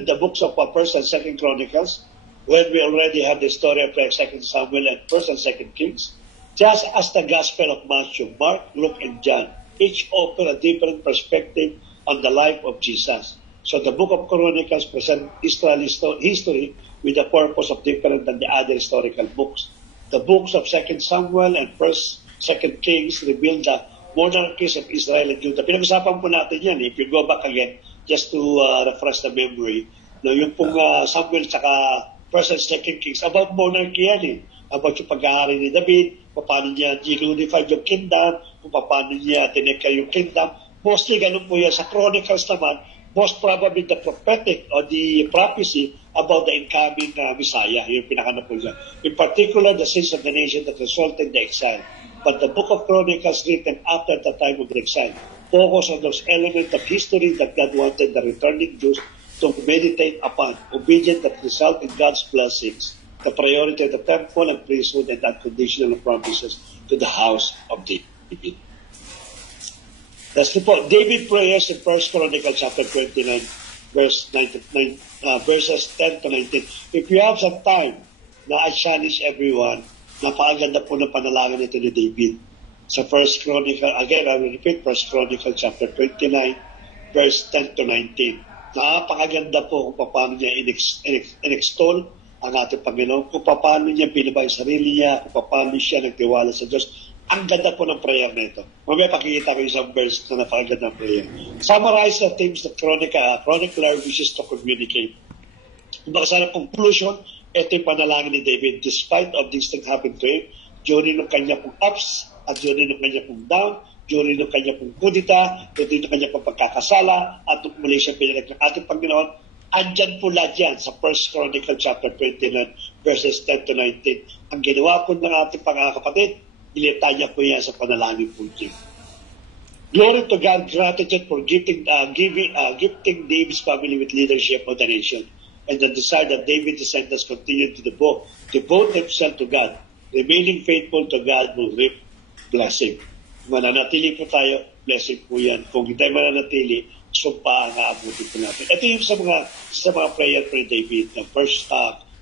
the books of 1st and 2nd Chronicles when we already have the story of 2nd Samuel and 1st and 2nd Kings? Just as the Gospel of Matthew, Mark, Luke, and John each offer a different perspective on the life of Jesus. So the book of Chronicles presents Israel's history with the purpose of different than the other historical books. The books of 2nd Samuel and 1st, 2nd Kings reveal the monarchies of Israel and Judah. Pinag-usapan po natin yan. If you go back again, just to refresh the memory, yung pong Samuel tsaka 1st and 2nd Kings, about monarchy yan eh. About yung pag-aari ni David, paano niya unified yung kingdom, kung paano niya tineka yung kingdom. Mostly ganun po yan. Sa Chronicles naman, most probably the prophetic or the prophecy about the incoming Messiah, yung pinakana po niya. In particular, the sins of the nation that resulted in the exile. But the book of Chronicles written after the time of the exile focus on those elements of history that God wanted the returning Jews to meditate upon, obedient that result in God's blessings, the priority of the temple and priesthood and unconditional promises to the house of David. That's the point. David prayers in 1 Chronicles chapter 29, verses 10 to 19. If you have some time, I challenge everyone, napakaganda po ng panalangin nito ni David. Sa 1 Chronicle, again, I will repeat, 1 Chronicle chapter 29, verse 10 to 19. Napakaganda po kung paano niya in-extol ang ating Panginoon, kung paano niya binaba yung sarili niya, kung paano siya nagtiwala sa Diyos. Ang ganda po ng prayer na ito. Mamaya pakikita ko isang verse na napakaganda ng prayer. Summarize the themes that chronicler wishes to communicate. Kung baka sa conclusion, ito yung panalangin ni David. Despite of these things happen to him, during ng kanya pong ups, at during ng kanya pong down, during ng kanya pong kudita, during ng kanya pong pagkakasala, at nung muli siya pinalag ng ating Panginoon, andyan po lahat yan sa 1 Chronicle chapter 29, verses 10 to 19. Ang ginawa po ng ating pangkakapatid, ilita niya po yan sa panalangin po niya. Glory to God, gratitude for gifting David's family with leadership of the nation. And the desire that David's descendants continue to devote himself to God. remaining faithful to God will reap blessing. Kung mananatili po tayo, blessing po yan. Kung hindi tayo mananatili, sumpa ang aabutin po natin. Ito yung sa mga prayer for David, the first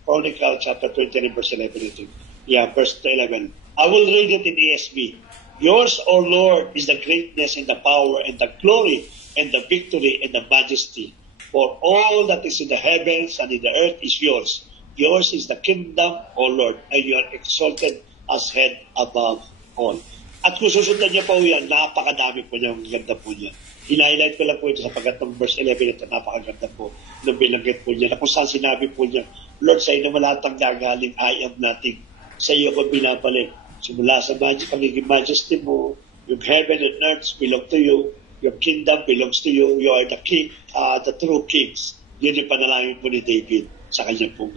Chronicle chapter 20 verse 11. Yeah, verse 11. I will read it in ESV. Yours, O Lord, is the greatness and the power and the glory and the victory and the majesty. For all that is in the heavens and in the earth is yours. Yours is the kingdom, O Lord, and you are exalted as head above all. At kung susundan niya po yan, napakadami po niya, ang ganda po niya. Hinihighlight ko lang po ito sapagat ng verse 11 ito, napakaganda po ng bilanggit po niya. Na kung saan sinabi po niya, Lord, sa iyo naman lahat ang gagaling, I am nothing. Sa iyo ko binabalik. Simula sa pagiging majesty mo, yung heaven and earth belong to you, your kingdom belongs to you, you are the king, the true kings. Yun yung panalangin po ni David sa kanyang pong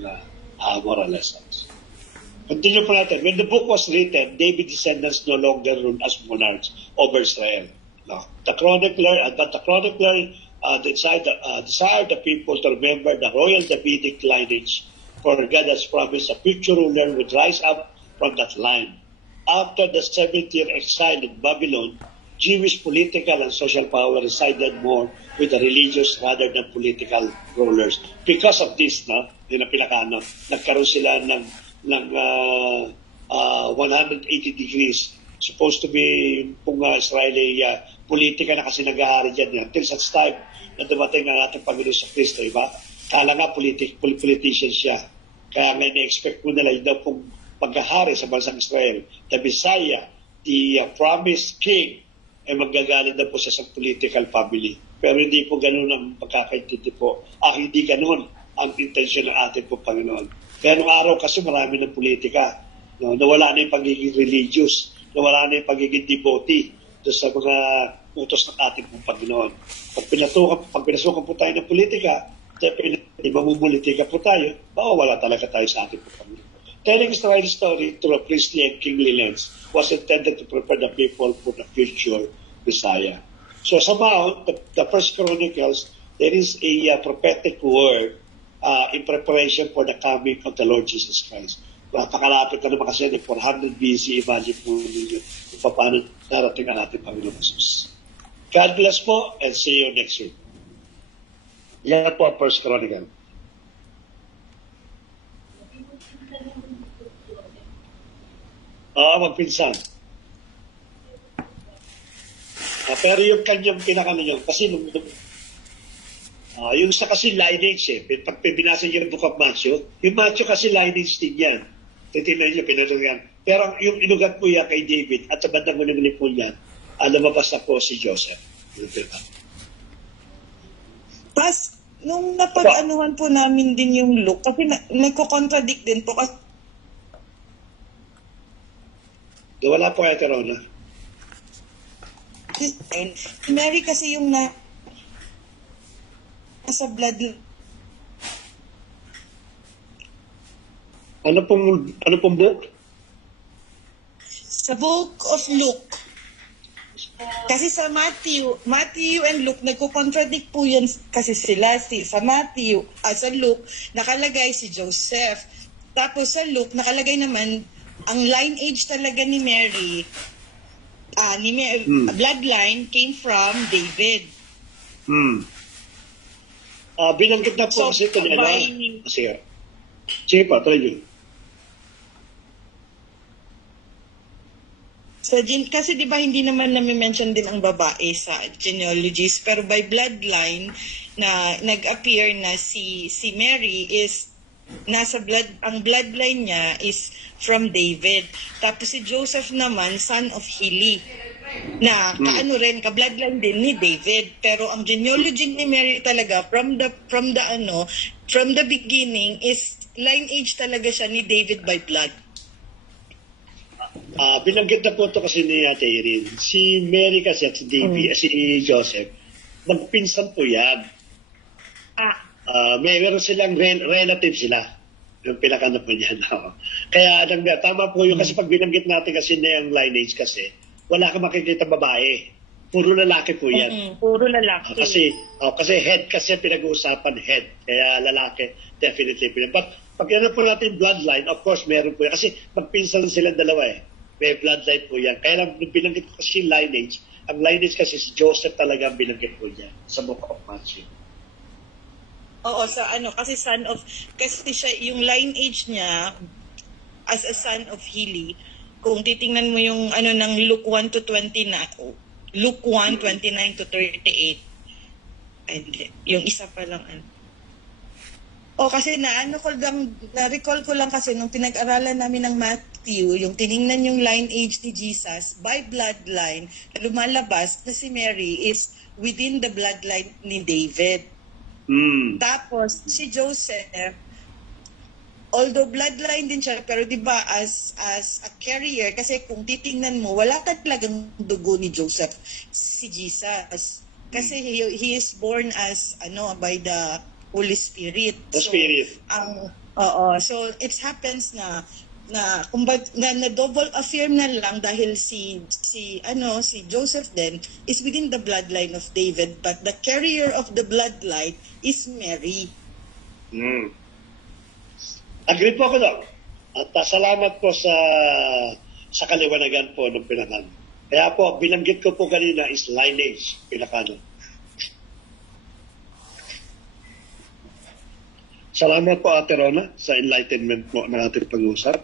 moral lessons. Continue po natin. When the book was written, David's descendants no longer ruled as monarchs over Israel. No. The chronicler desired the people to remember the royal Davidic lineage, for God has promised a future ruler would rise up from that line. After the 70-year exile in Babylon, Jewish political and social power resided more with the religious rather than political rulers. Because of this, nagkaroon sila ng 180 degrees. Supposed to be kung Israeli politika na kasi nag-ahari dyan. Until such time na dumating ang ating Panginoon sa Kristo, iba? Kala nga politician siya. Kaya nga na-expect mo nila yun daw kung pag-ahari sa bansang Israel, the Messiah, the promised king, ay magagaling na po sa isang political family. Pero hindi po ganun ang pagkakaintindi po. Hindi ganun ang intensyon ng ating po Panginoon. Kaya nung araw kasi marami ng politika. No? Nawala na yung pagiging religious. Nawala na yung pagiging devotee doon sa mga utos ng ating po Panginoon. Pag pinasukan po tayo ng politika, mamumulitika po tayo, mawawala talaga tayo sa ating po Panginoon. Telling Israel's story through a priestly and kingly lens was intended to prepare the people for the future Messiah. So somehow, the First Chronicles, there is a prophetic word in preparation for the coming of the Lord Jesus Christ. Napakalapit na naman kasi 400 BC, imagine po ninyo kung paano narating ang ating Panginoon Jesus. God bless po and see you next week. Yan po ang First Chronicle. Magpinsan. Pero yung kanyang pinaka-ninyo, kasi yung sa kasi lineage pag binasa niyo yung Book of Matthew, yung Matthew kasi lineage din yan. Titignan niyo, pinanong yan. Pero yung inugat po yan kay David at sa bandang muli po yan, lumabas na po si Joseph. Pas, nung napag-anuhan po namin din yung Luke, kasi nagko-contradict din po kasi wala po ito, Rona. si Mary kasi yung nasa blood. Ano pong book? Sa Book of Luke. Kasi sa Matthew and Luke, nagko-contradict po yan kasi sila. Sa sa Luke, nakalagay si Joseph. Tapos sa Luke, nakalagay naman, ang lineage talaga ni Mary, bloodline came from David. Binanggit na po kasi ito nila. Sige pa, tuloy yun. Kasi di ba hindi naman nami-mention din ang babae sa genealogies, pero by bloodline na nag-appear na si Mary is ang bloodline niya is from David. Tapos si Joseph naman, son of Heli, na ka-bloodline din ni David. Pero ang genealogy ni Mary talaga from the beginning is lineage talaga siya ni David by blood. Binanggit na po ito kasi ni Ate Irene. Si Mary kasi at si David, si Joseph, magpinsan po yan. Meron silang relative sila. Yung pinakana po niya. No? Kaya tama po yun kasi pag binanggit natin kasi na yung lineage kasi, wala kang makikita babae. Puro lalaki po yan. Puro lalaki. Kasi head kasi pinag-uusapan, head. Kaya lalaki, definitely. But pag ano po natin bloodline, of course, meron po yan. Kasi magpinsan silang dalawa eh. May bloodline po yan. Kaya lang, binanggit ko kasi lineage. Ang lineage kasi si Joseph talaga ang binanggit po niya sa Book of Matthew. Oo, kasi kasi siya, yung lineage niya, as a son of Heli, kung titingnan mo yung ng Luke 1 to 29, Luke 1, 29 to 38. And yung isa pa lang. Kasi na-recall ko lang kasi nung pinag-aralan namin ng Matthew, yung tiningnan yung lineage ni Jesus, by bloodline, lumalabas na si Mary is within the bloodline ni David. Tapos, si Joseph, although bloodline din siya, pero di ba as a carrier, kasi kung titingnan mo, wala talagang dugo ni Joseph, si Jesus. Kasi he is born as, by the Holy Spirit. Spirit. So it happens na double affirm na lang dahil si Joseph then is within the bloodline of David, but the carrier of the bloodline is Mary. Agree po ako doon. At salamat po sa kaliwanagan po ng pinakano. Kaya po, binanggit ko po kanina is lineage, pinakano. Salamat po, Ate Rona, sa enlightenment po ng ating pag-uusap.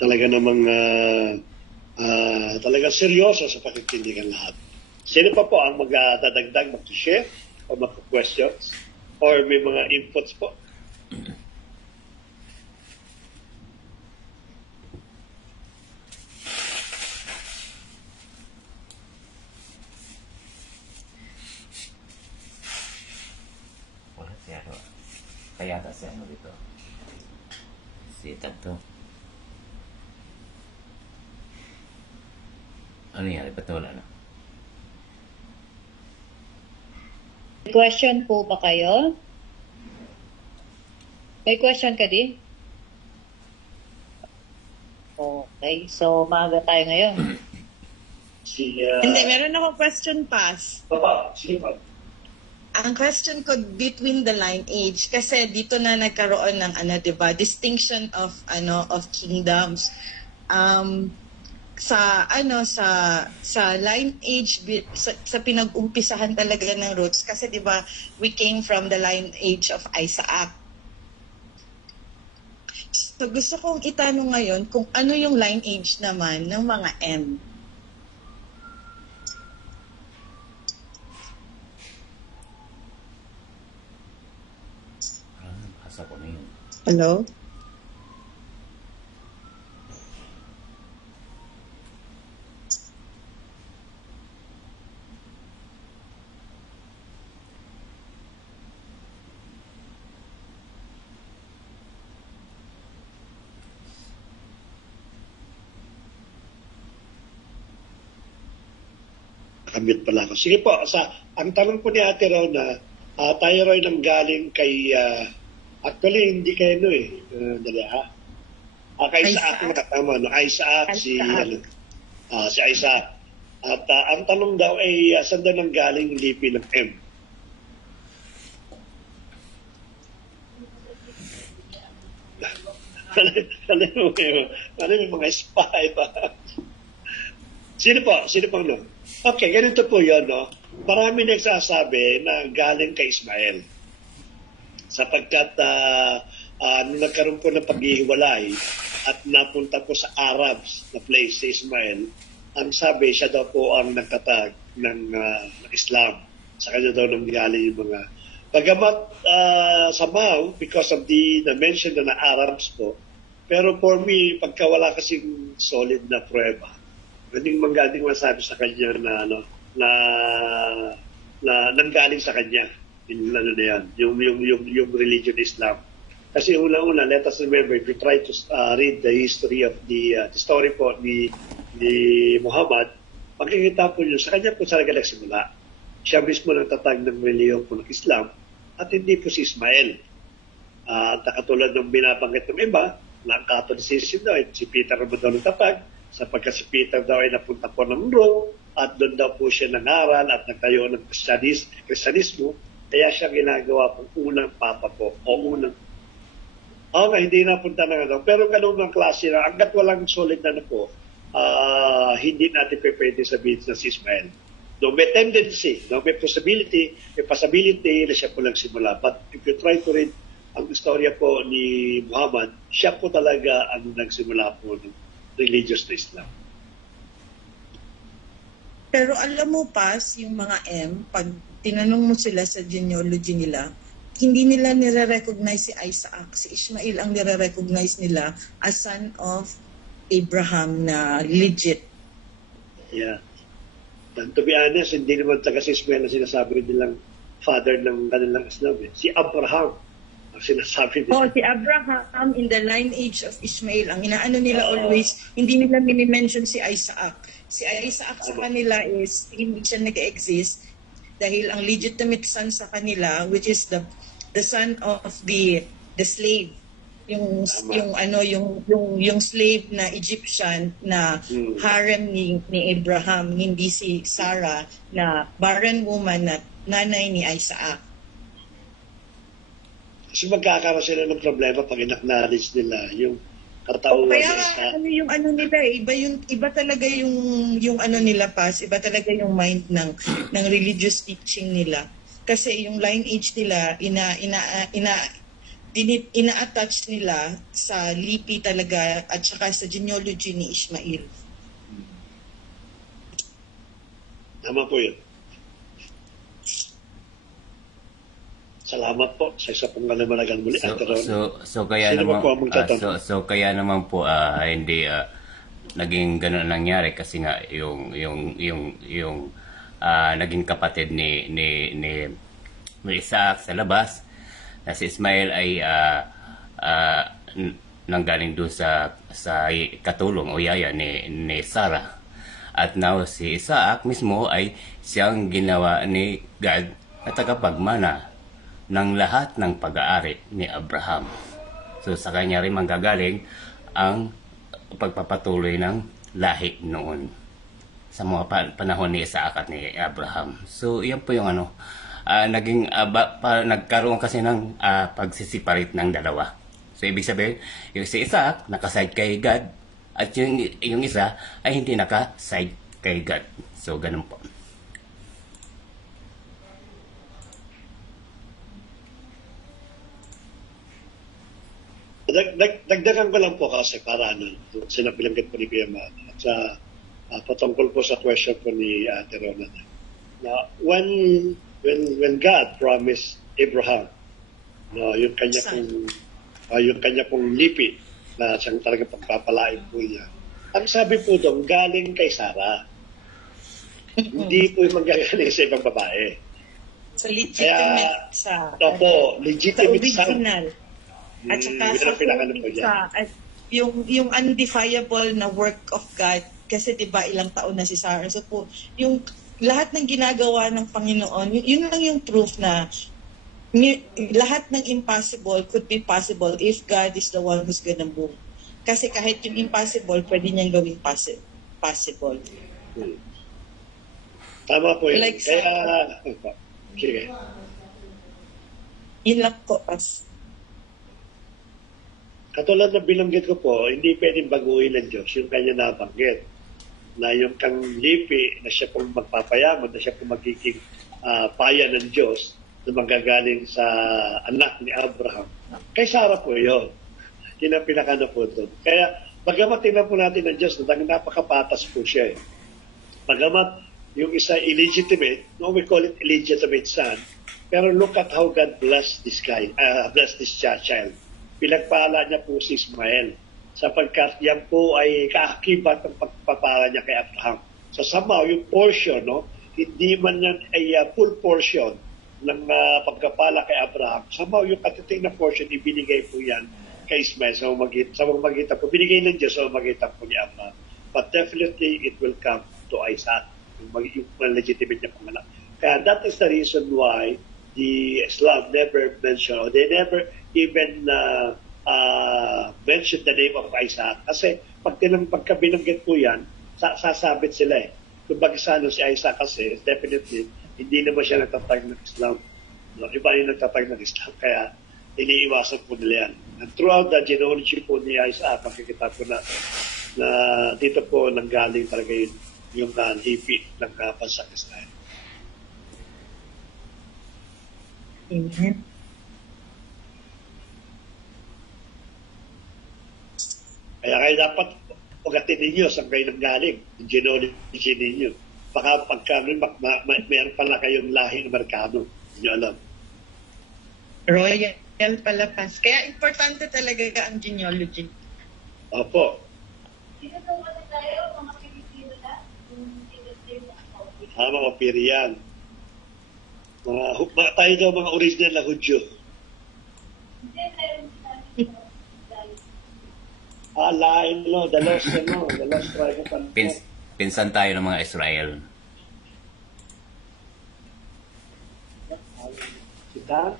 Talaga namang talaga seryoso sa pakikindigan lahat. Sino pa po ang magdadagdag, mag-share, o mag-questions, or may mga inputs po? Kaya si dito. Si Tato. Ano yan? Ba't wala na? Question po ba kayo? May question ka din? Okay. So, maaga tayo ngayon. Hindi, meron ako question pass. Papa, sige pa. Ang question ko between the lineage kasi dito na nagkaroon ng distinction of kingdoms. Sa lineage sa pinag-umpisahan talaga ng roots kasi 'di ba we came from the lineage of Isaac. So gusto kong itanong ngayon kung ano yung lineage naman ng mga M. Hello? Nakamute pala ako. Sige po, ang tanong po ni Ate Rona, tayo rin ang galing kay, actually hindi kayo dali ha? Kay Isaac na tama, Isaac, si Isaac. At ang tanong daw ay, saan daw nang galing lipi ng M? Ano yung mga spy ba? Sino po no? Okay, ganito po yun, no? Marami nagsasabi na galing kay Ismael. Sapagkat nung nagkaroon po ng paghihiwalay at napunta po sa Arabs na place si Ismael, ang sabi, siya daw po ang nagtatag ng Islam. Sa kanya daw nang galing yung mga... Bagamat somehow, because of the mention na Arabs po, pero for me, pagka wala kasing solid na prueba, hindi magaling masabi sa kanya na nanggaling sa kanya yung religion Islam. Kasi una-una, let us remember, if you try to read the history of the story po ni Muhammad, makikita po nyo sa kanya po talaga nagsimula. Siya mismo nagtatag ng reliyon po ng Islam at hindi po si Ismael. At katulad ng binabanggit ng iba, na ang Catholicism daw, si Peter naman daw nagtatag, sapagkat si Peter daw ay napunta po ng Rome at doon daw po siya nangaral at nagtayo ng Kristyanismo, kaya siya ginagawa pong unang papa po o unang hindi napunta ng ano. Pero ganun ng klase na hanggat walang solid na po, hindi natin pwede sabihin na si Ismael. No, may tendency, no, may possibility na siya po nagsimula. But if you try to read ang istorya po ni Muhammad, siya po talaga ang nagsimula po ng religious na Islam. Pero alam mo, Pas, yung mga pag tinanong mo sila sa genealogy nila, hindi nila nire-recognize si Isaac. Si Ishmael ang nire-recognize nila as son of Abraham na legit. Yeah. And to be honest, hindi naman taga si Ismael na sinasabi nilang father ng kanilang Islam. Si Abraham ang sinasabi nila. Si Abraham in the lineage of Ishmael. Ang inaano nila always, hindi nila mini-mention si Isaac. Si Isaac sa kanila is, hindi siya nag-exist dahil ang legitimate son sa kanila, which is the son of the slave, yung slave na Egyptian na harem ni Abraham, hindi si Sarah na barren woman na nanay ni Isaac. Kasi magkakaroon sila ng problema pag in-acknowledge nila yung katauhan ni Isaac. Iba talaga yung ano nila, Pas, iba talaga yung mind ng religious teaching nila. Kasi yung lineage nila ina-attach nila sa lipi talaga at saka sa genealogy ni Ishmael. Tama po yun. Salamat po sa isa pong kanamalagan muli. So kaya naman po hindi naging gano'n nangyari kasi nga yung naging kapatid ni Isaac sa labas na si Ismael ay nanggaling doon sa katulong o yaya ni Sarah. At now si Isaac mismo ay siyang ginawa ni God na tagapagmana ng lahat ng pag-aari ni Abraham. So sa kanya rin manggagaling ang pagpapatuloy ng lahi noon sa mga panahon ni Isaac at ni Abraham. So yan po yung nagkaroon kasi ng pagsisiparit ng dalawa. So ibig sabihin, yung si Isaac nakaside kay God at yung isa ay hindi nakaside kay God. So ganun po. Dagdagan ko lang po kasi para sinabilanggit po ni Kuya Ma at sa patungkol po sa question po ni Ate Rona. Now, when God promised Abraham yung kanya pong lipi na siyang talaga pagpapalain po niya, ang sabi po doon, galing kay Sarah. Hindi po yung manggagaling sa ibang babae. So legitimate legitimate sa original. At saka yung undefiable na work of God, kasi 'di ba ilang taon na si Sarah. So po, yung lahat ng ginagawa ng Panginoon, yun lang yung proof na lahat ng impossible could be possible if God is the one who's gonna move. Kasi kahit yung impossible, pwede niyang gawing possible. Tama po yun. Like sige. Yun lang po, Pas. Katulad na binanggit ko po, hindi pwedeng baguhin ng Diyos yung kanya nabanggit na yung kang lipi na siya pong magpapayaman, na siya pong magiging paya ng Diyos na magagaling sa anak ni Abraham. Kay Sarah po yun. Yun ang pinakano po doon. Kaya, bagamat tingnan po natin ng Diyos na napakapatas po siya. Bagamat yung isa illegitimate, we call it illegitimate son, pero look at how God blessed this guy, blessed this child. Pinagpala niya po si Ismael sapagkat yan po ay kaakibat ng pagpapala niya kay Abraham. So somehow yung portion, hindi man yan ay full portion ng pagkapala kay Abraham. Somehow yung katiting na portion, ibinigay po yan kay Ismael sa magitan po. Binigay ng Diyos sa magitan po ni Abraham. But definitely it will come to Isaac, yung legitimate niya pangalan. Kaya that is the reason why the Islam never mentioned, or they never even mentioned the name of Isaac. Kasi pagka binanggit po yan, sasabit sila kumbaga si Isaac kasi, definitely, hindi naman siya nagtatag ng Islam. No? Iba yung nagtatag ng Islam, kaya iniiwasan po nila yan. And throughout the genealogy po ni Isaac, makikita po na dito po nanggaling talaga yung hipi ng bansang Israel. Amen. Kaya dapat ugatin ninyo saan kayo nanggaling, yung genealogy ninyo. Baka pagka meron pala kayong lahing Amerikano, hindi nyo alam. Royal palapas. Kaya importante talaga ang genealogy. Opo. Mga Pirian. Tayo daw mga original na Hudyo. Lain the lost tribe of Pinsan tayo ng mga Israel. Kita?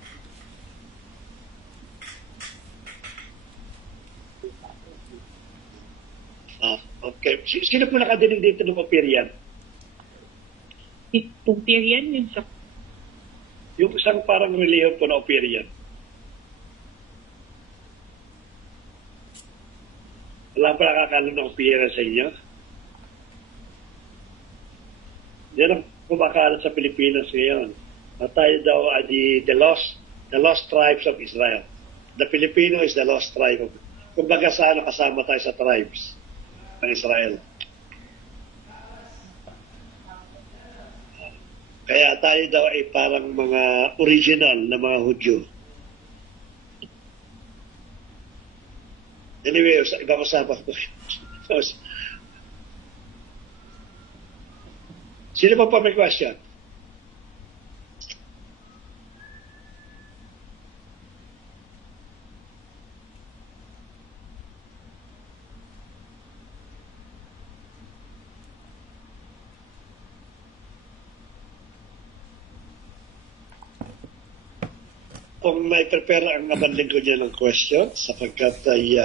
Okay. Sino po nakadinig dito ng Pirian? Pupirian yun sa... Yung isang parang reliyon po na Operian. Wala pa nakakalo ng Operian sa inyo? Yan ang kumakalat sa Pilipinas ngayon. Tayo daw the lost tribes of Israel. The Filipino is the lost tribe of... Kumbaga kasama tayo sa tribes ng Israel. Kaya tayo daw ay parang mga original na mga Hudyo. Anyway, ibang usapan ko. Sino pa may question? Kung may prepare ang nabanling ko niya ng question, sapagkat ay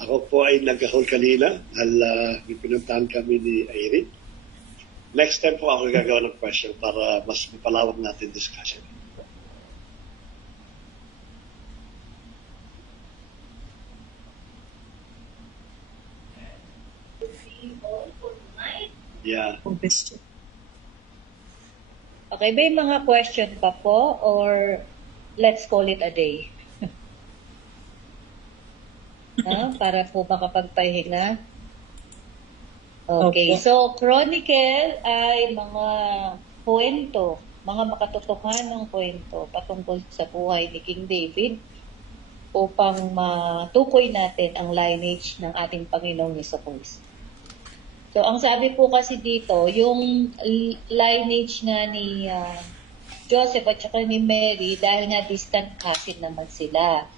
ako po ay nag-hold kanina dahil may pinuntahan kami ni Irene. Next time po ako gagawa ng question para mas mapalawak natin discussion. Yeah. Okay, may mga question pa po or let's call it a day? Para po makapagpahinga. Okay, so Chronicle ay mga kwento, mga makatotohanang kwento patungkol sa buhay ni King David upang matukoy natin ang lineage ng ating Panginoong Jesucristo. So, ang sabi po kasi dito, yung lineage nga ni Joseph at saka ni Mary, dahil nga distant cousin naman sila.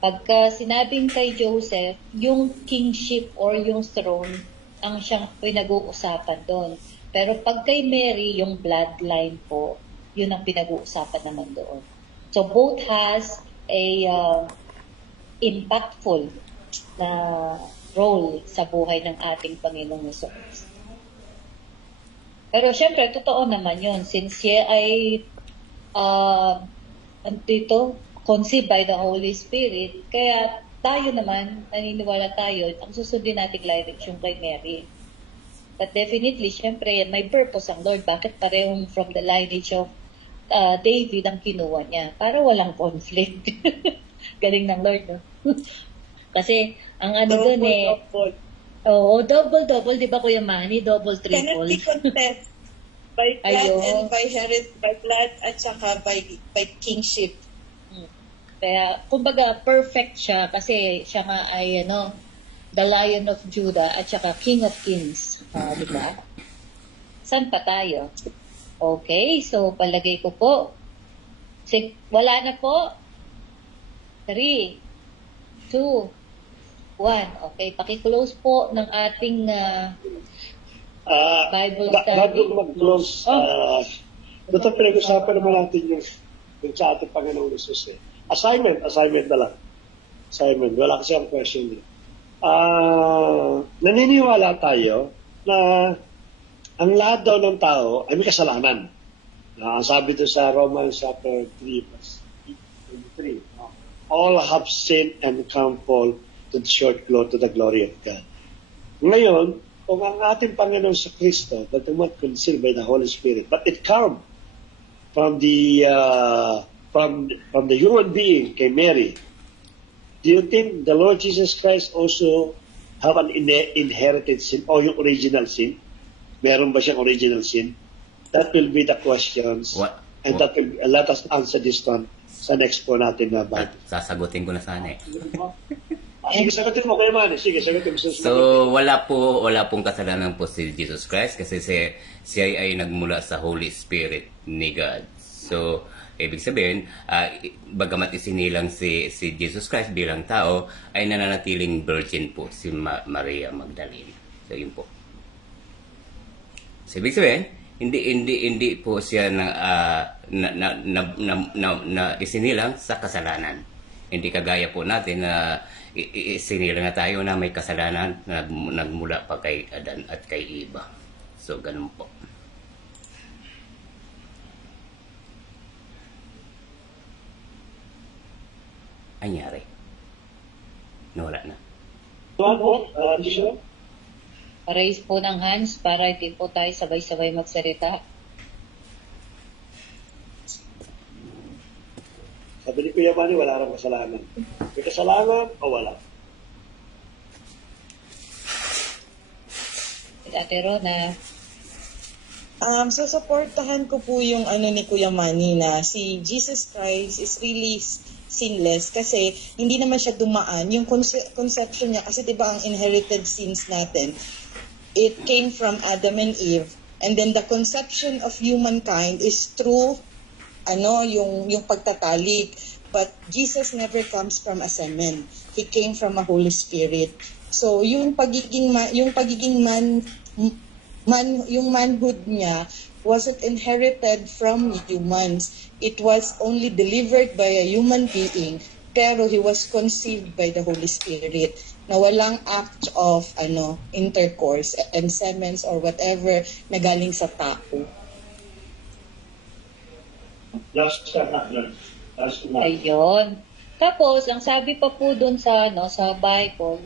Pagka sinabing kay Joseph, yung kingship or yung throne, ang siyang pinag-uusapan doon. Pero pag kay Mary, yung bloodline po, yun ang pinag-uusapan naman doon. So, both has a impactful na role sa buhay ng ating Panginoong Jesucristo. Pero syempre, totoo naman yun. Since siya ay conceived by the Holy Spirit, kaya tayo naman, naniniwala tayo, ang susundin nating lineage yung kay Mary. But definitely, syempre, may purpose ang Lord. Bakit parehong from the lineage of David ang kinuha niya? Para walang conflict. Galing ng Lord, no? Kasi, ang ano dun double, di ba Kuya Manny? Double, triple. Cannot be contest by blood and by heritage, by blood at saka by kingship. Kaya, kumbaga, perfect siya kasi siya nga ay, the Lion of Judah at saka King of Kings. Di ba? Saan pa tayo? Okay, so palagay ko po. Wala na po. 3, 2, 1. Okay, paki-close po ng ating Bible study. Bago mag-close, ito pinag-usapan naman natin yung sa ating Panginoong Jesus. Assignment na lang. Assignment, wala kasi ang question niya. Naniniwala tayo na ang lahat daw ng tao ay may kasalanan. Ang sabi ito sa Romans chapter 3, verse 23. All have sinned and come fall to the short glory to the glory of God. Ngayon, kung ang ating Panginoon sa Kristo, that was conceived by the Holy Spirit, but it come from the human being kay Mary, do you think the Lord Jesus Christ also have an inherited sin o yung original sin? Meron ba siyang original sin? That will be the questions. And that will, let us answer this one sa next po natin na Bible. Sasagutin ko na sana eh. Sige, sagutin mo kayo man. Sige, sagutin mo. So, wala pong kasalanan po si Jesus Christ kasi siya ay nagmula sa Holy Spirit ni God. So, ibig sabihin, bagamat isinilang si Jesus Christ bilang tao, ay nananatiling virgin po si Maria Magdalene. So, yun po. So, ibig sabihin, hindi po siya na isinilang sa kasalanan. Hindi kagaya po natin na isinilang na tayo na may kasalanan na nagmula pa kay Adan at kay Eva. So, ganun po. Anyari. Nawala na. Raise po ng hands para hindi po tayo sabay-sabay magsalita. Sabi ni Kuya Manny, wala rin kasalanan. May kasalanan o wala? Ate Rona. Susuportahan ko po yung ni Kuya Manny na si Jesus Christ is really sinless kasi hindi naman siya dumaan. Yung conception niya, kasi diba ang inherited sins natin, it came from Adam and Eve, and then the conception of humankind is through yung pagtatalik. But Jesus never comes from a semen. He came from a Holy Spirit. So yung manhood niya wasn't inherited from humans. It was only delivered by a human being, pero he was conceived by the Holy Spirit na walang act of intercourse and semens or whatever na galing sa tao. Ayun. Tapos, ang sabi pa po dun sa Bible,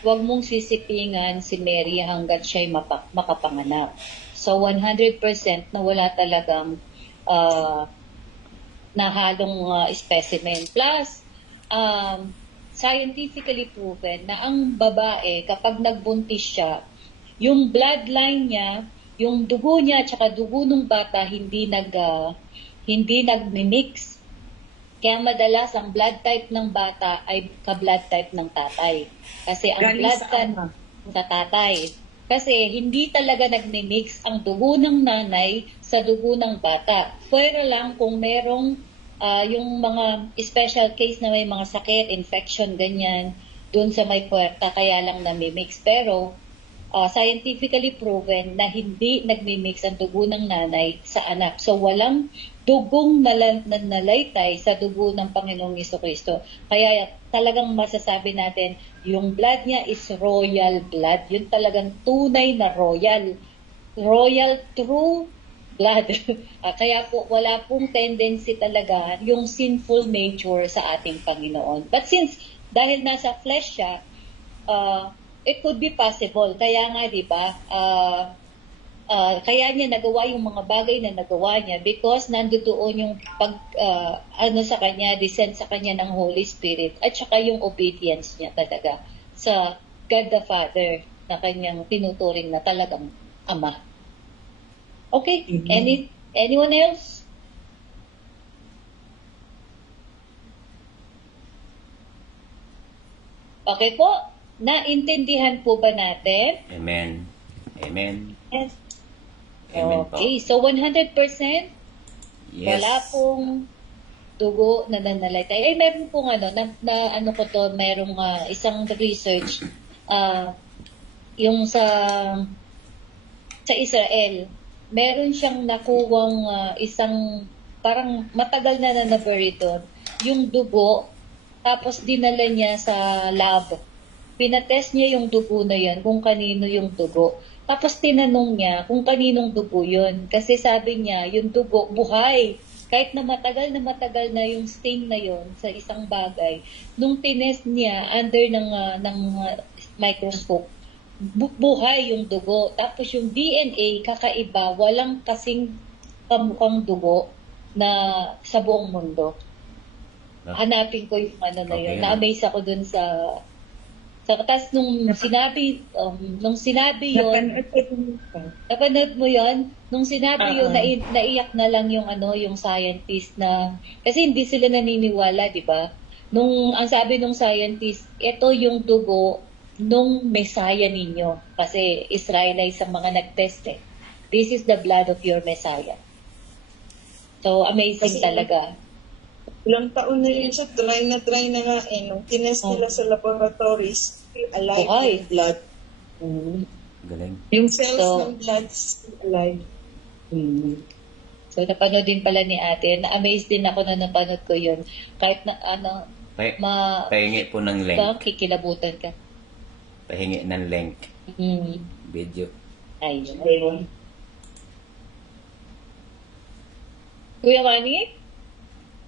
huwag mong sisipingan si Mary hanggat siya'y makapanganak. So, 100% na wala talagang nahalong specimen. Plus, scientifically proven na ang babae, kapag nagbuntis siya, yung bloodline niya, yung dugo niya at saka dugo ng bata hindi nagmi-mix. Kaya madalas ang blood type ng bata ay ka-blood type ng tatay. Kasi ang blood type sa tatay. Kasi hindi talaga nagmi-mix ang dugo ng nanay sa dugo ng bata. Pero lang kung merong yung mga special case na may mga sakit, infection, ganyan, dun sa may puwerta, kaya lang nami-mix. Pero scientifically proven na hindi nagmi-mix ang dugo ng nanay sa anak. So, walang dugong nalaytay sa dugo ng Panginoong Jesucristo. Kaya talagang masasabi natin, yung blood niya is royal blood. Yun talagang tunay na royal. Royal true blood. Kaya po, wala pong tendency talaga yung sinful nature sa ating Panginoon. But since, dahil nasa flesh siya, it could be possible. Kaya nga, di ba, kaya niya nagawa yung mga bagay na nagawa niya because nandoon yung sa kanya, descent sa kanya ng Holy Spirit at saka yung obedience niya talaga sa God the Father na kanyang tinuturing na talagang Ama. Okay? Mm-hmm. Anyone else? Okay po. Naintindihan po ba natin? Amen. Amen. Yes. Amen okay. Po. So 100%? Yes. Wala pong dugo na nanalaitay. Meron pong merong isang research yung sa Israel. Meron siyang nakuwang isang parang matagal na na-bury yung dugo, tapos dinala niya sa lab. Pinatest niya yung dugo na yan, kung kanino yung dugo. Tapos tinanong niya kung kaninong dugo yun. Kasi sabi niya, yung dugo, buhay. Kahit na matagal na yung stain na yun sa isang bagay, nung tinest niya under ng microscope, buhay yung dugo. Tapos yung DNA, kakaiba, walang kasing kamukhang dugo na sa buong mundo. Hanapin ko yung ano na yun. Okay. Na-amaze ako dun sa tapos nung sinabi yun, napanood mo yun? Nung sinabi yun, naiyak na lang yung yung scientist na, kasi hindi sila naniniwala, di ba? Nung, ang sabi nung scientist, ito yung dugo nung Messiah ninyo. Kasi Israelites ang mga nag-test eh. This is the blood of your Messiah. So, amazing Kasi, talaga. Ilang taon na yun siya, dry na nga eh. Nung tinest nila sa laboratories, alive Buhay. yung blood. Galing. Yung cells So, ng blood still alive. So, napanood din pala ni ate. Na-amaze din ako na napanood ko yun. Kahit na, Pahingi po ng link. kikilabutan ka. Pahingi ng link. Video. Ayun. Kuya Manny?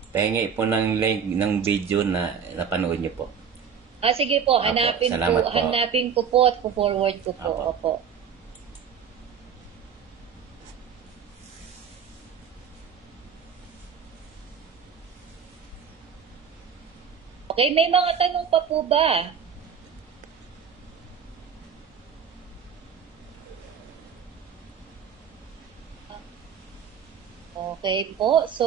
Pahingi po ng link ng video na napanood niyo po. Sige po, Apo, hanapin salamat po. hanapin ko po at po-forward ko po. Apo. Opo. Okay, may mga tanong pa po ba? Okay po, so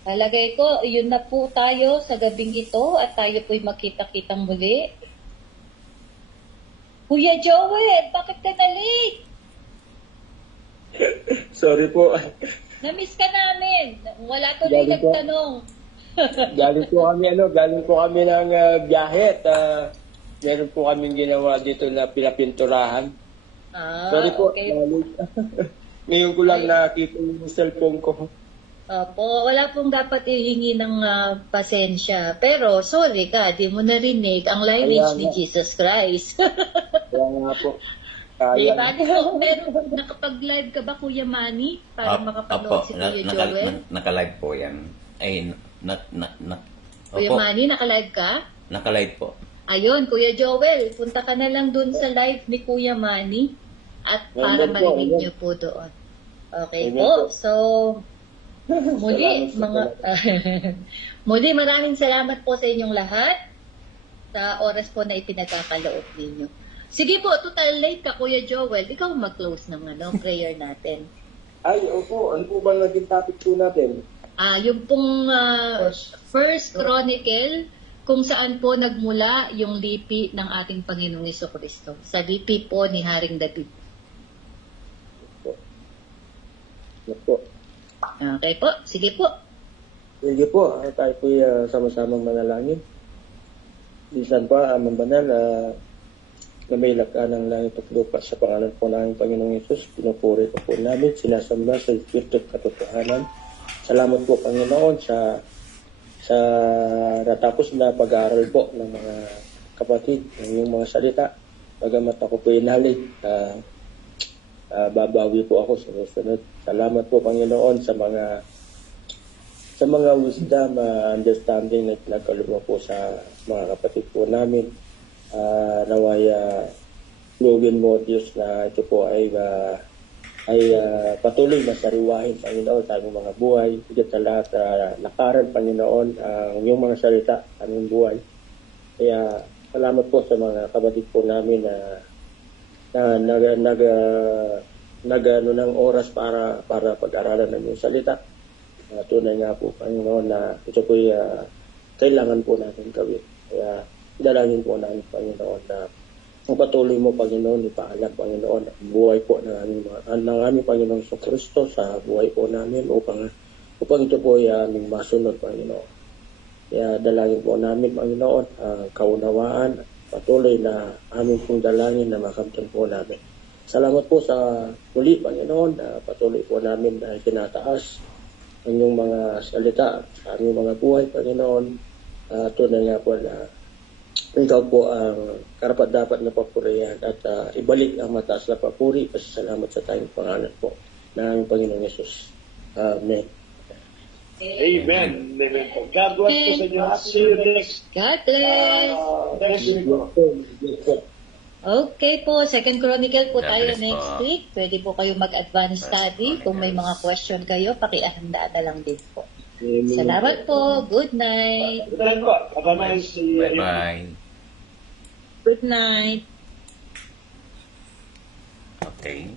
palagay ko, yun na po tayo sa gabing ito at tayo po'y magkita-kitang muli. Kuya Joel, bakit ka na late? Sorry po. Na-miss ka namin. Wala tuloy Galing po. nagtanong. Galing po kami ng biyahe at meron po kaming ginawa dito na pinapinturahan. Sorry po. Okay. Ngayon ko lang nakita yung cellphone ko. Opo, wala pong dapat ihingi ng pasensya. Pero, sorry ka, di mo narinig ang lineage ni Jesus Christ. Kaya nga po. Diba? So, meron, nakapag-live ka ba, Kuya Manny? Para makapanood si Kuya Joel? Naka-live po yan. Ay, Kuya Manny, naka-live ka? Naka-live po. Ayun, Kuya Joel, punta ka na lang dun sa live ni Kuya Manny at para marinig niyo po doon. Okay po, so muli, muli maraming salamat po sa inyong lahat sa oras po na ipinagkakaloob ninyo. Sige po, total late ka, Kuya Joel. Ikaw mag-close ng prayer natin. Ay, opo. Ano po ba naging topic po natin? Yung pong First Chronicle, kung saan po nagmula yung lipi ng ating Panginoong Jesucristo. Sa lipi po ni Haring David. Po. Okay po, sige po. Sige po, tayo po sama-samang manalangin. Bisan pa, Amang Banal, na may lakanan ng langit at lupa sa pangalan po ng Panginoong Yesus, pinupuri ko po namin, sinasamba sa Espiritu at katotohanan. Salamat po, Panginoon, sa natapos na pag-aaral po ng mga kapatid, ng iyong mga salita. Bagamat ako po inalig, babawi po ako sa susunod. Salamat po, Panginoon, sa mga wisdom, understanding na pinagkaloob po sa mga kapatid po namin. Naway lugin mo, Diyos, na ito po ay patuloy na sariwahin, Panginoon, sa aming mga buhay. Higit sa lahat, lakaran, Panginoon, ang iyong mga salita, aming buhay. Kaya salamat po sa mga kapatid po namin ng oras para pag-aralan ng iyong salita. Tunay nga po, Panginoon, na ito po kailangan po natin gawin. Kaya dalangin po namin, Panginoon, na ang patuloy mo, Panginoon, ipaalam, Panginoon, ang buhay po ng aming Panginoon sa Kristo sa buhay po namin upang ito po ay aming masunod, Panginoon. Kaya dalangin po namin, Panginoon, ang kaunawaan, patuloy na aming pong dalangin na makamtan po namin. Salamat po sa muli, Panginoon, na patuloy po namin na tinataas ang iyong mga salita sa aming mga buhay, Panginoon. Tunay nga po na ikaw po ang karapat-dapat na papurihan at ibalik ang mataas na papuri. Pasasalamat sa tayong pangalan po ng aming Panginoong Yesus. Amen. Amen. Amen po. God bless po sa inyo. See you next God bless. next week po. Okay po, Second Chronicle po God tayo bless next po. week. Pwede po kayo mag-advance study. Kung may mga question kayo, pakiahanda na lang din po. Salamat po. Good night. Good night po. Have a nice Bye-bye. Good night. Okay.